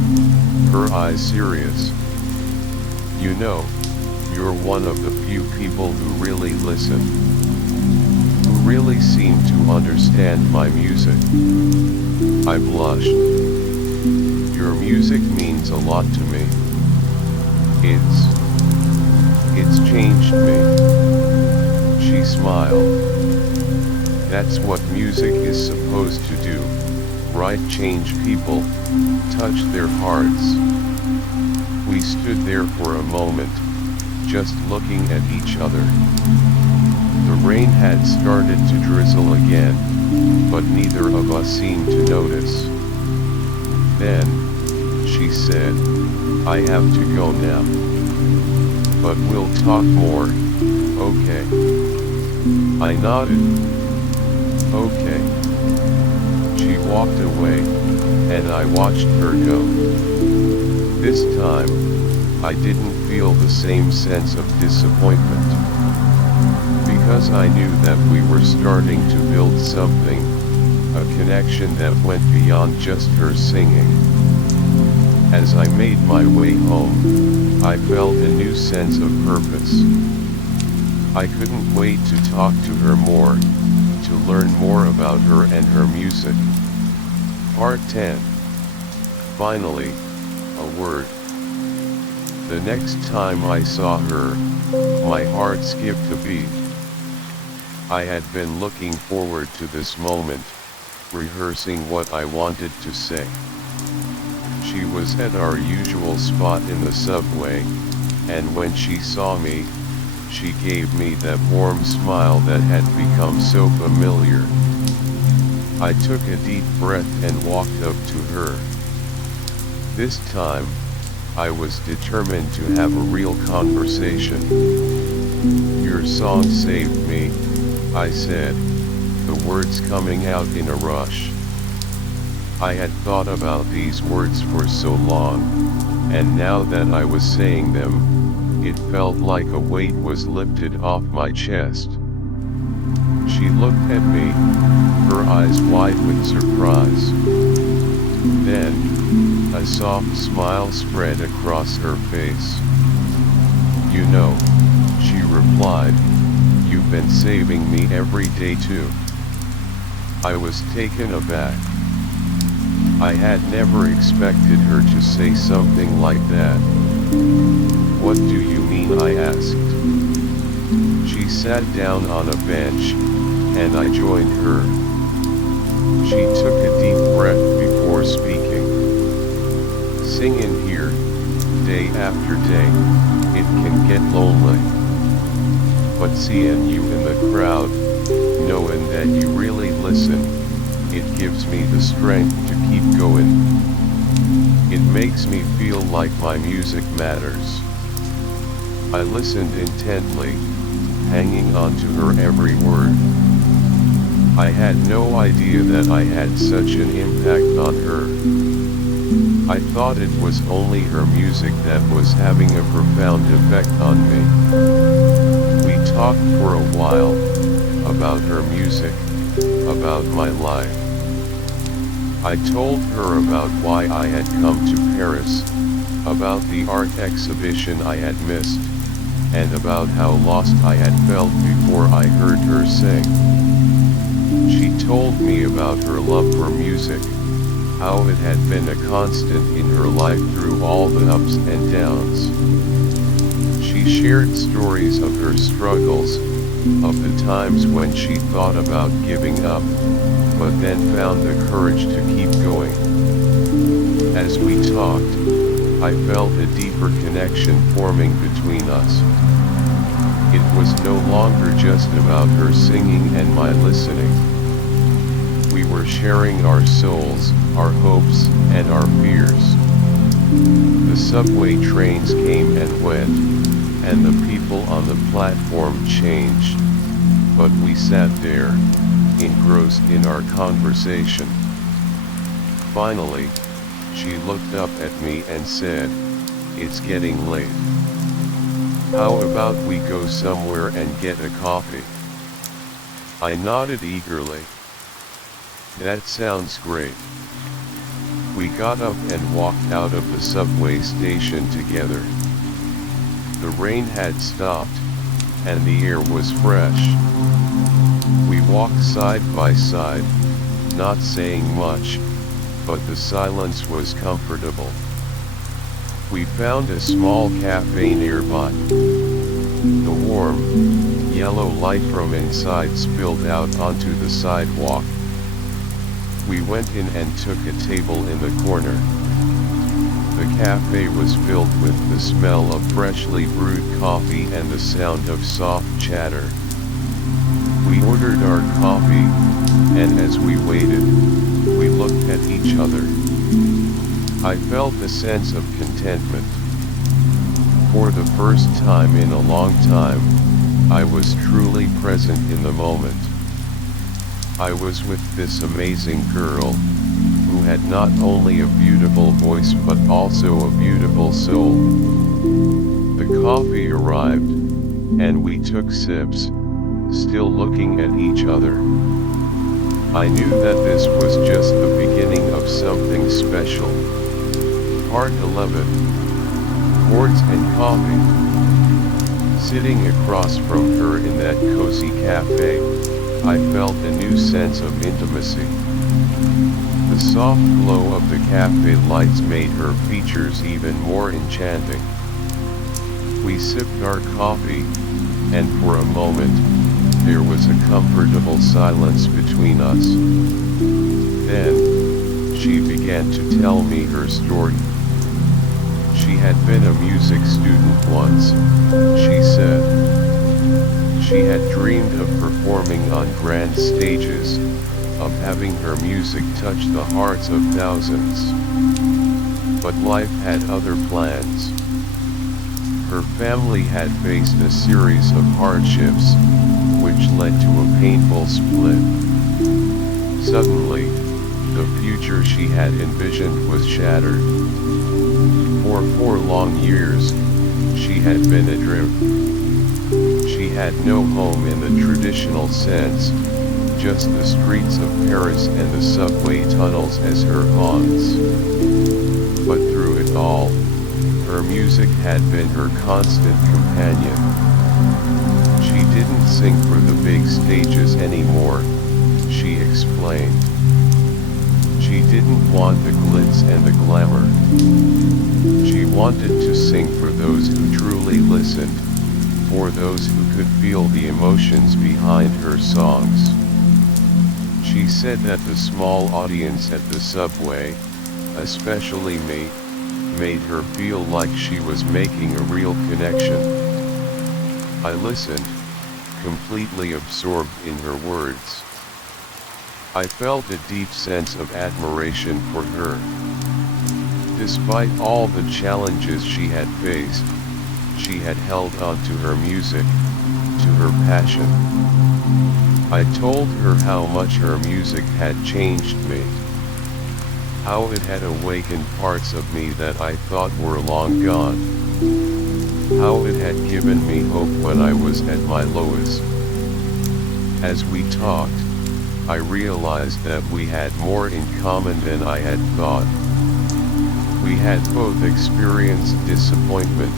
her eyes serious. You know, you're one of the few people who really listen. Who really seem to understand my music. I blushed. Your music means a lot to me. It's changed me. She smiled. That's what music is supposed to do, right? Change people, touch their hearts. We stood there for a moment, just looking at each other. The rain had started to drizzle again, but neither of us seemed to notice. Then, she said, I have to go now. But we'll talk more, okay? I nodded. Okay. She walked away, and I watched her go. This time, I didn't feel the same sense of disappointment. Because I knew that we were starting to build something, a connection that went beyond just her singing. As I made my way home, I felt a new sense of purpose. I couldn't wait to talk to her more, to learn more about her and her music. Part 10. Finally, a word. The next time I saw her, my heart skipped a beat. I had been looking forward to this moment, rehearsing what I wanted to say. She was at our usual spot in the subway, and when she saw me, she gave me that warm smile that had become so familiar. I took a deep breath and walked up to her. This time, I was determined to have a real conversation. Your song saved me, I said, the words coming out in a rush. I had thought about these words for so long, and now that I was saying them, it felt like a weight was lifted off my chest. She looked at me, her eyes wide with surprise. Then, a soft smile spread across her face. You know, she replied, you've been saving me every day too. I was taken aback. I had never expected her to say something like that. What do you mean? I asked. She sat down on a bench, and I joined her. She took a deep breath before speaking. Singing here, day after day, it can get lonely. But seeing you in the crowd, knowing that you really listen, it gives me the strength to keep going. It makes me feel like my music matters. I listened intently, hanging on to her every word. I had no idea that I had such an impact on her. I thought it was only her music that was having a profound effect on me. We talked for a while, about her music, about my life. I told her about why I had come to Paris, about the art exhibition I had missed, and about how lost I had felt before I heard her sing. She told me about her love for music, how it had been a constant in her life through all the ups and downs. She shared stories of her struggles, of the times when she thought about giving up, but then found the courage to keep going. As we talked, I felt a deeper connection forming between us. It was no longer just about her singing and my listening. We were sharing our souls, our hopes, and our fears. The subway trains came and went, and the people on the platform changed, but we sat there, engrossed in our conversation. Finally, she looked up at me and said, it's getting late. How about we go somewhere and get a coffee? I nodded eagerly. That sounds great. We got up and walked out of the subway station together. The rain had stopped, and the air was fresh. We walked side by side, not saying much, but the silence was comfortable. We found a small cafe nearby. The warm, yellow light from inside spilled out onto the sidewalk. We went in and took a table in the corner. The cafe was filled with the smell of freshly brewed coffee and the sound of soft chatter. We ordered our coffee, and as we waited, we looked at each other. I felt a sense of contentment. For the first time in a long time, I was truly present in the moment. I was with this amazing girl, who had not only a beautiful voice but also a beautiful soul. The coffee arrived, and we took sips, still looking at each other. I knew that this was just the beginning of something special. Part 11. Chords and Coffee. Sitting across from her in that cozy cafe, I felt a new sense of intimacy. The soft glow of the cafe lights made her features even more enchanting. We sipped our coffee, and for a moment, there was a comfortable silence between us. Then, she began to tell me her story. She had been a music student once, she said. She had dreamed of performing on grand stages, of having her music touch the hearts of thousands. But life had other plans. Her family had faced a series of hardships, which led to a painful split. Suddenly, the future she had envisioned was shattered. For 4 long years, she had been adrift. She had no home in the traditional sense, just the streets of Paris and the subway tunnels as her haunts. But through it all, her music had been her constant companion. She didn't sing for the big stages anymore, she explained. She didn't want the glitz and the glamour. She wanted to sing for those who truly listened, for those who could feel the emotions behind her songs. She said that the small audience at the subway, especially me, made her feel like she was making a real connection. I listened, completely absorbed in her words. I felt a deep sense of admiration for her. Despite all the challenges she had faced, she had held on to her music, to her passion. I told her how much her music had changed me. How it had awakened parts of me that I thought were long gone. How it had given me hope when I was at my lowest. As we talked, I realized that we had more in common than I had thought. We had both experienced disappointment,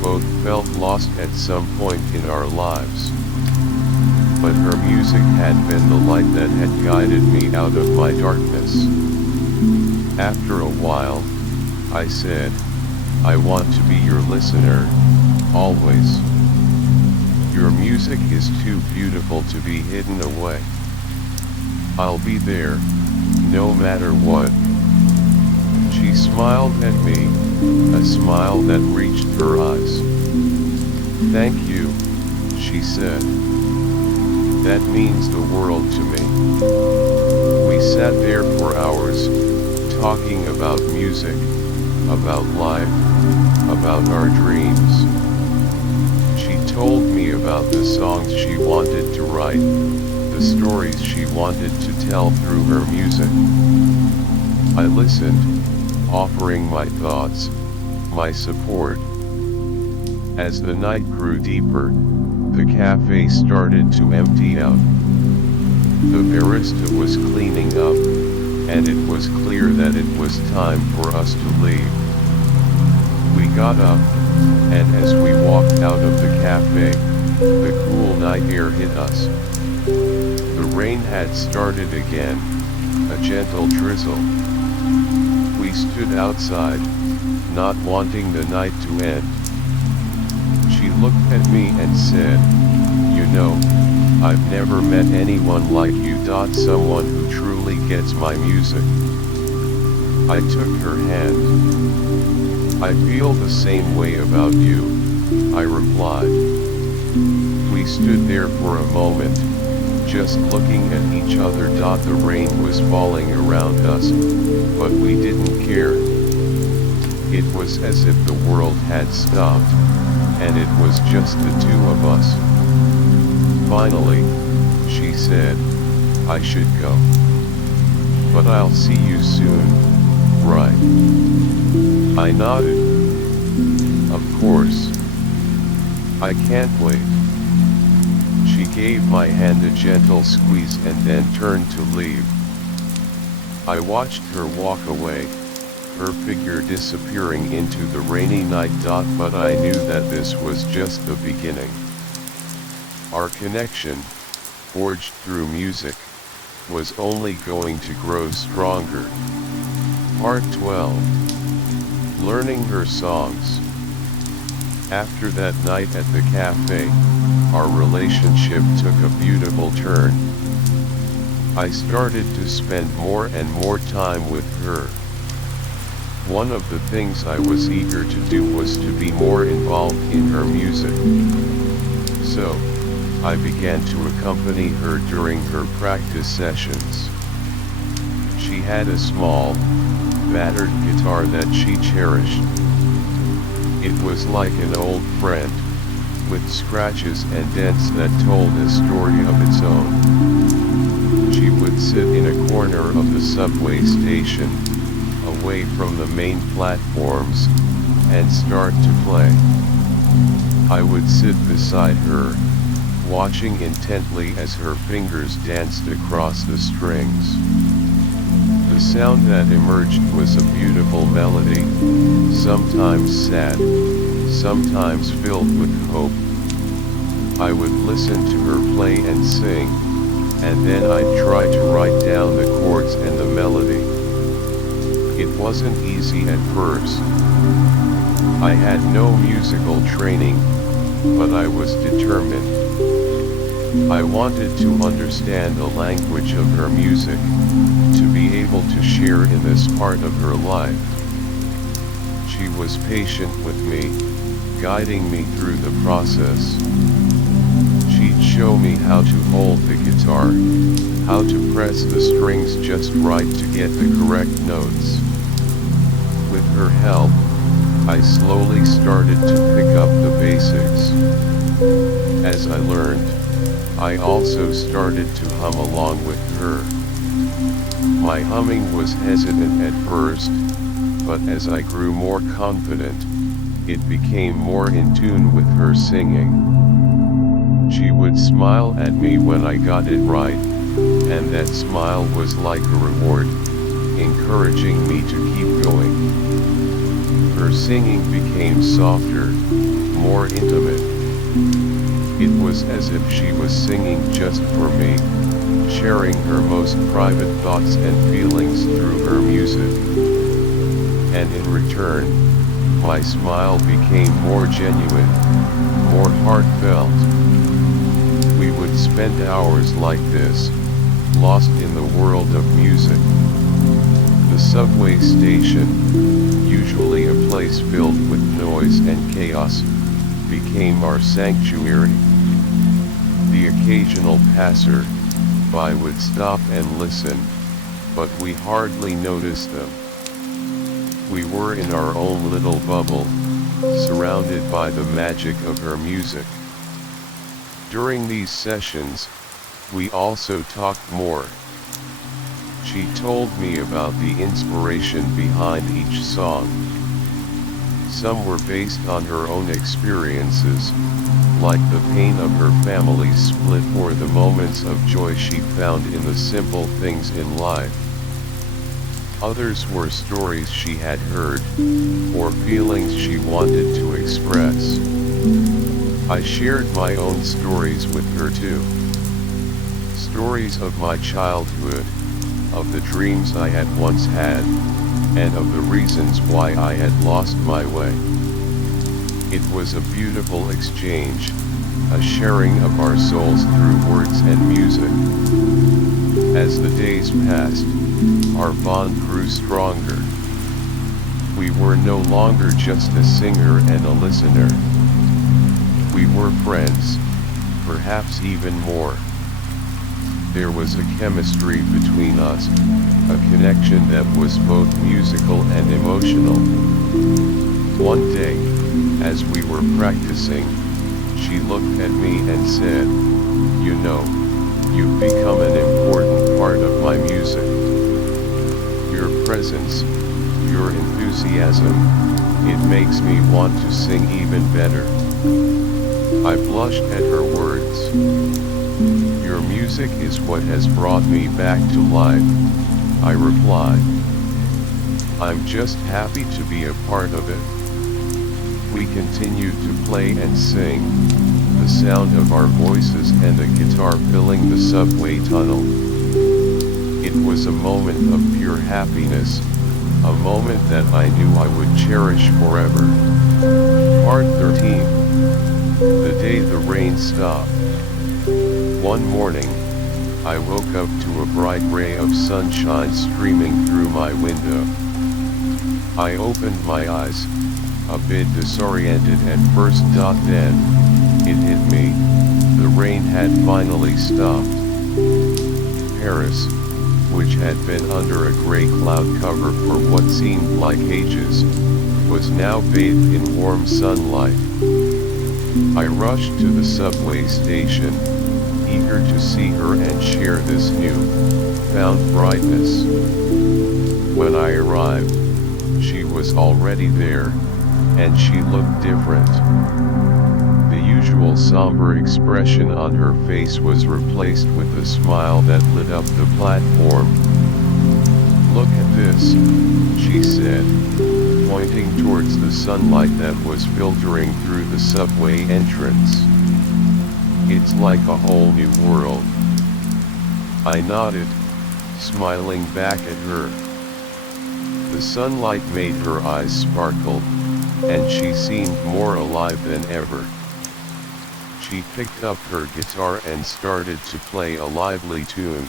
both felt lost at some point in our lives. But her music had been the light that had guided me out of my darkness. After a while, I said, I want to be your listener, always. Your music is too beautiful to be hidden away. I'll be there, no matter what. She smiled at me, a smile that reached her eyes. Thank you, she said. That means the world to me. We sat there for hours, talking about music, about life, about our dreams. She told me about the songs she wanted to write, the stories she wanted to tell through her music. I listened, offering my thoughts, my support. As the night grew deeper, the cafe started to empty out. The barista was cleaning up, and it was clear that it was time for us to leave. We got up, and as we walked out of the cafe, the cool night air hit us. The rain had started again, a gentle drizzle. We stood outside, not wanting the night to end. She looked at me and said, "You know, I've never met anyone like you. Someone who truly gets my music." I took her hand. "I feel the same way about you," I replied. We stood there for a moment, just looking at each other. The rain was falling around us, but we didn't care. It was as if the world had stopped, and it was just the two of us. Finally, she said, "I should go. But I'll see you soon, right?" I nodded. "Of course. I can't wait." She gave my hand a gentle squeeze and then turned to leave. I watched her walk away, her figure disappearing into the rainy night. But I knew that this was just the beginning. Our connection, forged through music, was only going to grow stronger. Part 12. Learning her songs. After that night at the cafe, our relationship took a beautiful turn. I started to spend more and more time with her. One of the things I was eager to do was to be more involved in her music. So, I began to accompany her during her practice sessions. She had a small, battered guitar that she cherished. It was like an old friend, with scratches and dents that told a story of its own. She would sit in a corner of the subway station, away from the main platforms, and start to play. I would sit beside her, watching intently as her fingers danced across the strings. The sound that emerged was a beautiful melody, sometimes sad, sometimes filled with hope. I would listen to her play and sing, and then I'd try to write down the chords and the melody. It wasn't easy at first. I had no musical training, but I was determined. I wanted to understand the language of her music, to be able to share in this part of her life. She was patient with me, guiding me through the process. She'd show me how to hold the guitar, how to press the strings just right to get the correct notes. With her help, I slowly started to pick up the basics. As I learned, I also started to hum along with her. My humming was hesitant at first, but as I grew more confident, it became more in tune with her singing. She would smile at me when I got it right, and that smile was like a reward, encouraging me to keep going. Her singing became softer, more intimate. It was as if she was singing just for me, sharing her most private thoughts and feelings through her music. And in return, my smile became more genuine, more heartfelt. We would spend hours like this, lost in the world of music. The subway station, usually a place filled with noise and chaos, became our sanctuary. The occasional passer-by would stop and listen, but we hardly noticed them. We were in our own little bubble, surrounded by the magic of her music. During these sessions, we also talked more. She told me about the inspiration behind each song. Some were based on her own experiences, like the pain of her family's split or the moments of joy she found in the simple things in life. Others were stories she had heard, or feelings she wanted to express. I shared my own stories with her too. Stories of my childhood, of the dreams I had once had, and of the reasons why I had lost my way. It was a beautiful exchange, a sharing of our souls through words and music. As the days passed, our bond grew stronger. We were no longer just a singer and a listener. We were friends, perhaps even more. There was a chemistry between us, a connection that was both musical and emotional. One day, as we were practicing, she looked at me and said, "You know, you've become an important part of my music. Your presence, your enthusiasm, it makes me want to sing even better." I blushed at her words. "Your music is what has brought me back to life," I replied. "I'm just happy to be a part of it." We continued to play and sing, the sound of our voices and the guitar filling the subway tunnel. It was a moment of pure happiness, a moment that I knew I would cherish forever. Part 13. The day the rain stopped. One morning, I woke up to a bright ray of sunshine streaming through my window. I opened my eyes, a bit disoriented at first. Then, it hit me, the rain had finally stopped. Paris, which had been under a gray cloud cover for what seemed like ages, was now bathed in warm sunlight. I rushed to the subway station, eager to see her and share this new, found brightness. When I arrived, she was already there, and she looked different. The usual somber expression on her face was replaced with a smile that lit up the platform. "Look at this," she said, pointing towards the sunlight that was filtering through the subway entrance. "It's like a whole new world." I nodded, smiling back at her. The sunlight made her eyes sparkle, and she seemed more alive than ever. She picked up her guitar and started to play a lively tune.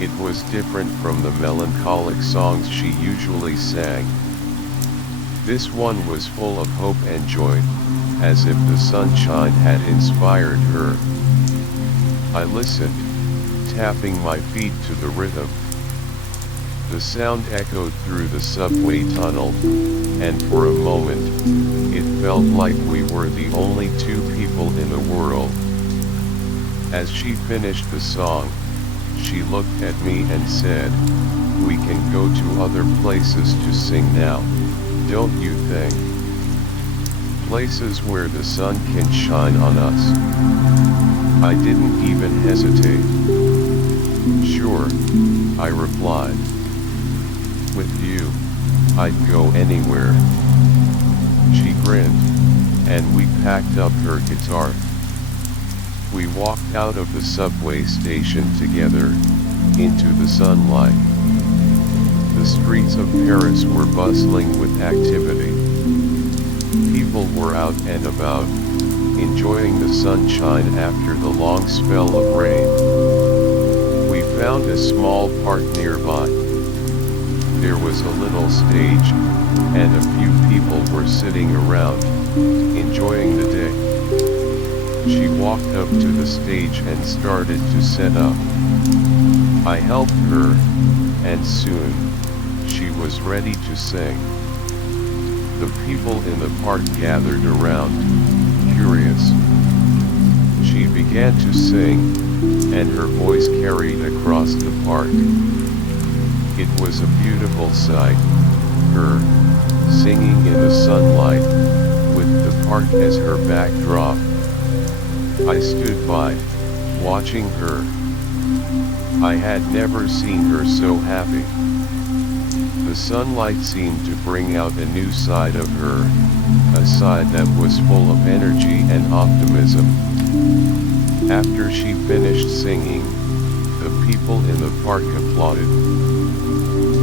It was different from the melancholic songs she usually sang. This one was full of hope and joy, as if the sunshine had inspired her. I listened, tapping my feet to the rhythm. The sound echoed through the subway tunnel, and for a moment, it felt like we were the only two people in the world. As she finished the song, she looked at me and said, "We can go to other places to sing now, don't you think? Places where the sun can shine on us." I didn't even hesitate. "Sure," I replied. "With you, I'd go anywhere." She grinned, and we packed up her guitar. We walked out of the subway station together, into the sunlight. The streets of Paris were bustling with activity. People were out and about, enjoying the sunshine after the long spell of rain. We found a small park nearby. There was a little stage, and a few people were sitting around, enjoying the day. She walked up to the stage and started to set up. I helped her, and soon, she was ready to sing. The people in the park gathered around, curious. She began to sing, and her voice carried across the park. It was a beautiful sight, her, singing in the sunlight, with the park as her backdrop. I stood by, watching her. I had never seen her so happy. The sunlight seemed to bring out a new side of her, a side that was full of energy and optimism. After she finished singing, the people in the park applauded.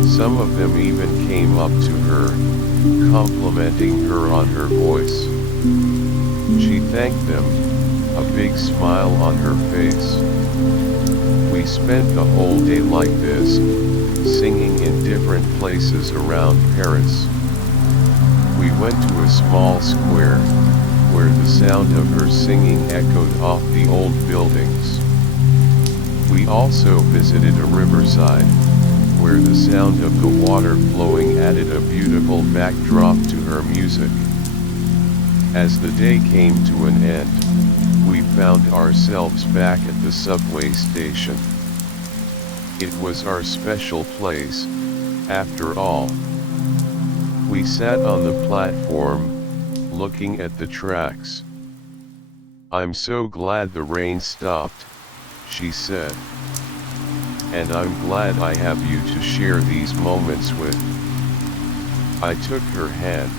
Some of them even came up to her, complimenting her on her voice. She thanked them, a big smile on her face. We spent the whole day like this, singing in different places around Paris. We went to a small square, where the sound of her singing echoed off the old buildings. We also visited a riverside, where the sound of the water flowing added a beautiful backdrop to her music. As the day came to an end, we found ourselves back at the subway station. It was our special place, after all. We sat on the platform, looking at the tracks. "I'm so glad the rain stopped," she said. "And I'm glad I have you to share these moments with." I took her hand.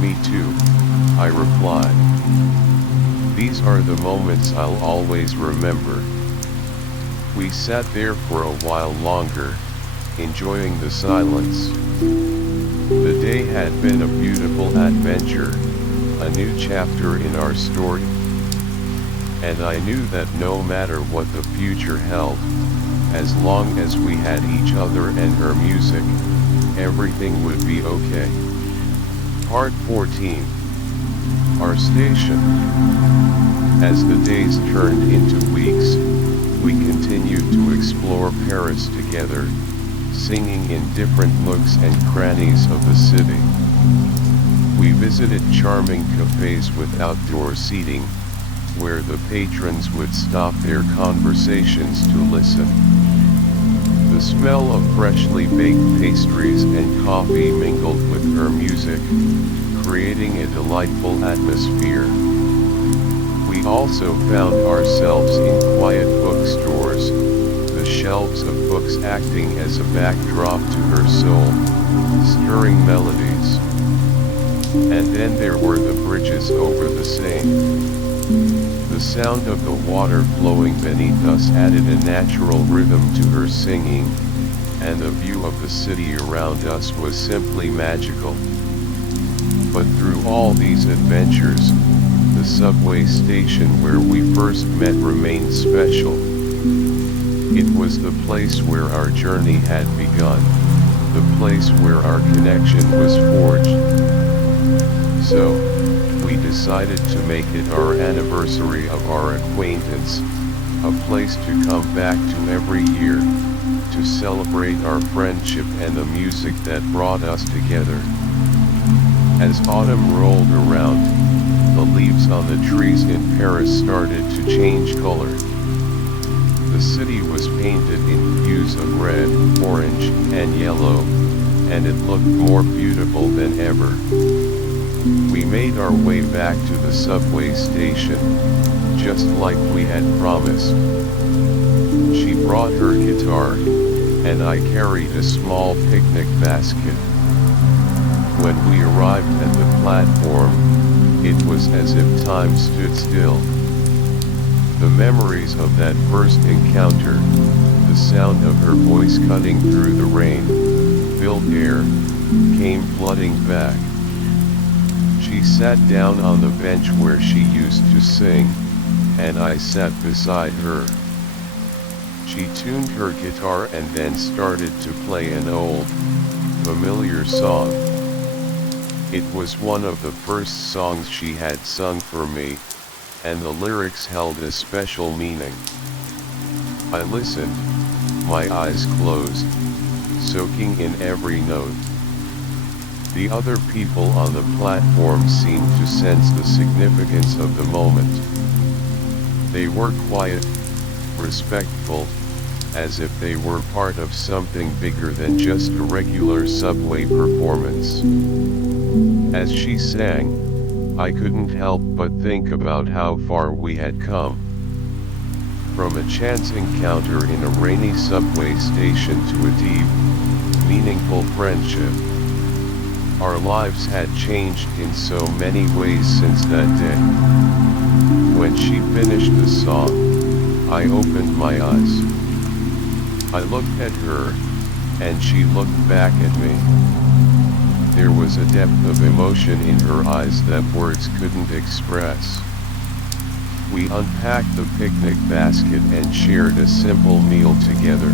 "Me too," I replied. "These are the moments I'll always remember." We sat there for a while longer, enjoying the silence. The day had been a beautiful adventure, a new chapter in our story. And I knew that no matter what the future held, as long as we had each other and her music, everything would be okay. Part 14. Our station. As the days turned into weeks, we continued to explore Paris together, singing in different nooks and crannies of the city. We visited charming cafes with outdoor seating, where the patrons would stop their conversations to listen. The smell of freshly baked pastries and coffee mingled with her music, creating a delightful atmosphere. We also found ourselves in quiet bookstores, the shelves of books acting as a backdrop to her soul, stirring melodies. And then there were the bridges over the Seine. The sound of the water flowing beneath us added a natural rhythm to her singing, and the view of the city around us was simply magical. But through all these adventures, the subway station where we first met remained special. It was the place where our journey had begun, the place where our connection was forged. So, we decided to make it our anniversary of our acquaintance, a place to come back to every year, to celebrate our friendship and the music that brought us together. As autumn rolled around, the leaves on the trees in Paris started to change color. The city was painted in hues of red, orange, and yellow, and it looked more beautiful than ever. We made our way back to the subway station, just like we had promised. She brought her guitar, and I carried a small picnic basket. When we arrived at the platform, it was as if time stood still. The memories of that first encounter, the sound of her voice cutting through the rain-filled air, came flooding back. She sat down on the bench where she used to sing, and I sat beside her. She tuned her guitar and then started to play an old, familiar song. It was one of the first songs she had sung for me, and the lyrics held a special meaning. I listened, my eyes closed, soaking in every note. The other people on the platform seemed to sense the significance of the moment. They were quiet, respectful, as if they were part of something bigger than just a regular subway performance. As she sang, I couldn't help but think about how far we had come. From a chance encounter in a rainy subway station to a deep, meaningful friendship. Our lives had changed in so many ways since that day. When she finished the song, I opened my eyes. I looked at her, and she looked back at me. There was a depth of emotion in her eyes that words couldn't express. We unpacked the picnic basket and shared a simple meal together.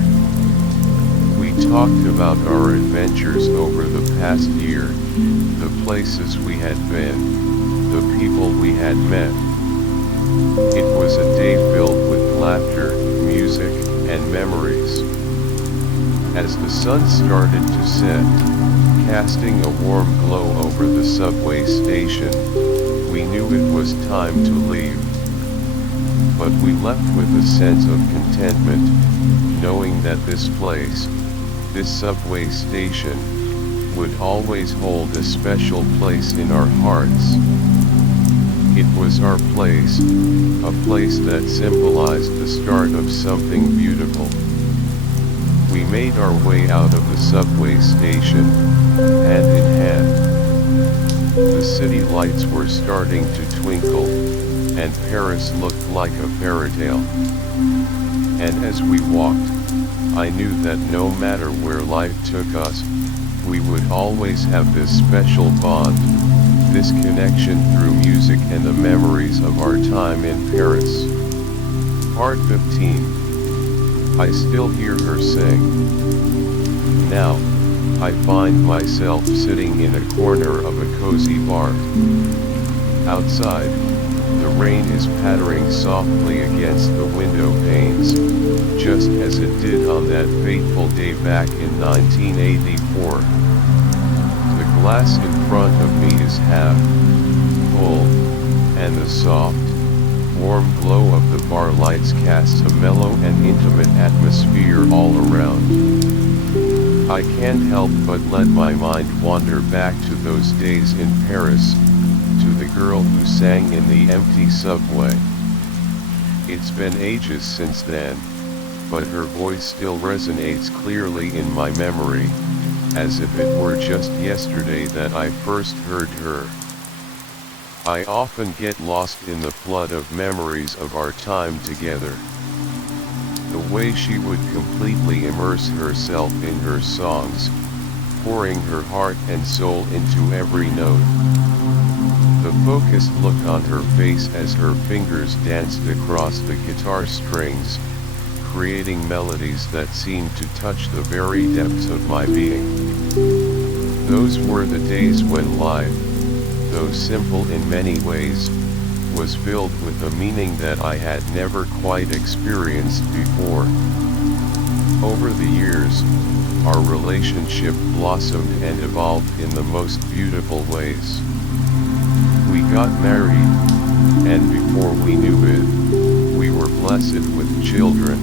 We talked about our adventures over the past year, the places we had been, the people we had met. It was a day filled with laughter, music, and memories. As the sun started to set, casting a warm glow over the subway station, we knew it was time to leave. But we left with a sense of contentment, knowing that this place, this subway station, would always hold a special place in our hearts. It was our place, a place that symbolized the start of something beautiful. We made our way out of the subway station, hand in hand. The city lights were starting to twinkle, and Paris looked like a fairy tale. And as we walked, I knew that no matter where life took us, we would always have this special bond, this connection through music and the memories of our time in Paris. Part 15. I still hear her sing. Now, I find myself sitting in a corner of a cozy bar. Outside, the rain is pattering softly against the window panes, just as it did on that fateful day back in 1984. The glass in front of me is half full, and the soft, warm glow of the bar lights casts a mellow and intimate atmosphere all around. I can't help but let my mind wander back to those days in Paris, to the girl who sang in the empty subway. It's been ages since then, but her voice still resonates clearly in my memory, as if it were just yesterday that I first heard her. I often get lost in the flood of memories of our time together. The way she would completely immerse herself in her songs, pouring her heart and soul into every note. The focused look on her face as her fingers danced across the guitar strings, creating melodies that seemed to touch the very depths of my being. Those were the days when life, though simple in many ways, was filled with a meaning that I had never quite experienced before. Over the years, our relationship blossomed and evolved in the most beautiful ways. We got married, and before we knew it, we were blessed with children.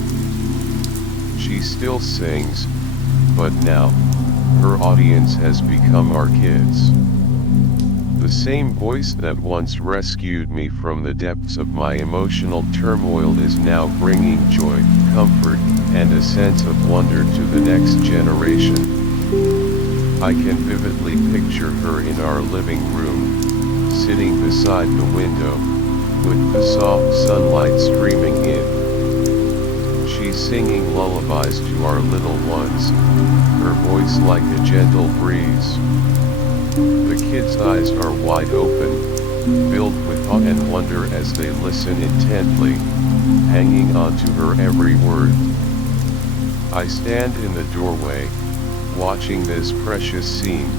She still sings, but now, her audience has become our kids. The same voice that once rescued me from the depths of my emotional turmoil is now bringing joy, comfort, and a sense of wonder to the next generation. I can vividly picture her in our living room, sitting beside the window, with the soft sunlight streaming in. She's singing lullabies to our little ones, her voice like a gentle breeze. The kids' eyes are wide open, filled with awe and wonder as they listen intently, hanging on to her every word. I stand in the doorway, watching this precious scene,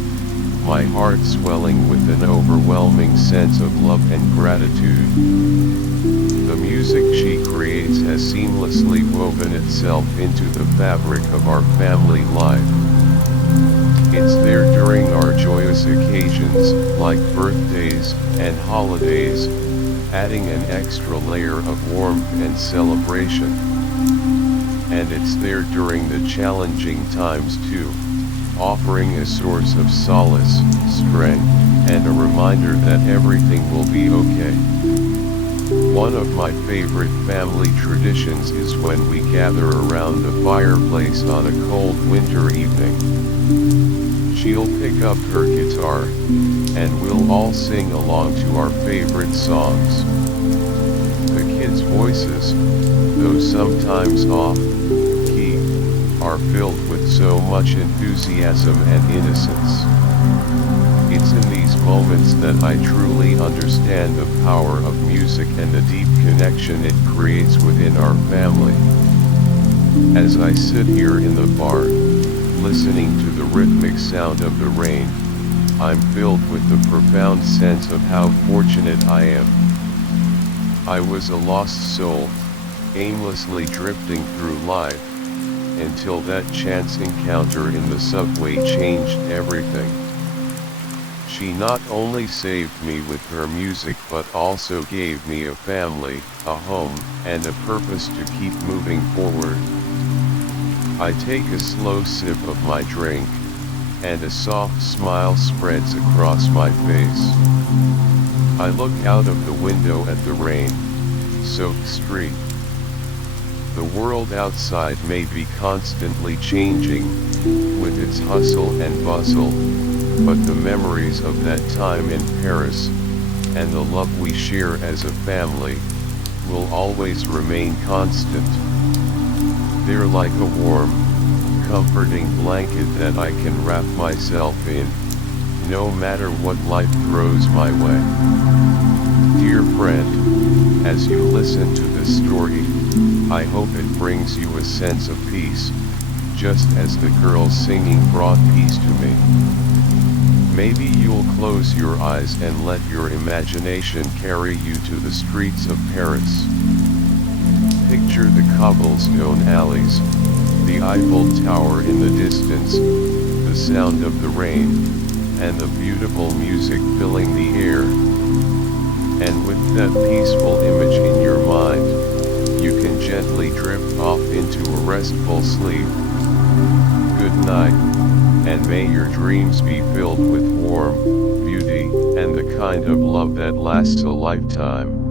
my heart swelling with an overwhelming sense of love and gratitude. The music she creates has seamlessly woven itself into the fabric of our family life. It's there during our joyous occasions, like birthdays and holidays, adding an extra layer of warmth and celebration. and it's there during the challenging times too, offering a source of solace, strength, and a reminder that everything will be okay. One of my favorite family traditions is when we gather around the fireplace on a cold winter evening. She'll pick up her guitar, and we'll all sing along to our favorite songs. The kids' voices, though sometimes off-key, are filled with so much enthusiasm and innocence. It's in these moments that I truly understand the power of music and the deep connection it creates within our family. As I sit here in the bar, listening to the rhythmic sound of the rain, I'm filled with the profound sense of how fortunate I am. I was a lost soul, aimlessly drifting through life, until that chance encounter in the subway changed everything. She not only saved me with her music but also gave me a family, a home, and a purpose to keep moving forward. I take a slow sip of my drink, and a soft smile spreads across my face. I look out of the window at the rain-soaked street. The world outside may be constantly changing, with its hustle and bustle, but the memories of that time in Paris, and the love we share as a family, will always remain constant. They're like a warm, comforting blanket that I can wrap myself in, no matter what life throws my way. Dear friend, as you listen to this story, I hope it brings you a sense of peace, just as the girls singing brought peace to me. Maybe you'll close your eyes and let your imagination carry you to the streets of Paris. Picture the cobblestone alleys, the Eiffel Tower in the distance, the sound of the rain, and the beautiful music filling the air. And with that peaceful image in your mind, you can gently drift off into a restful sleep. Good night, and may your dreams be filled with warmth, beauty, and the kind of love that lasts a lifetime.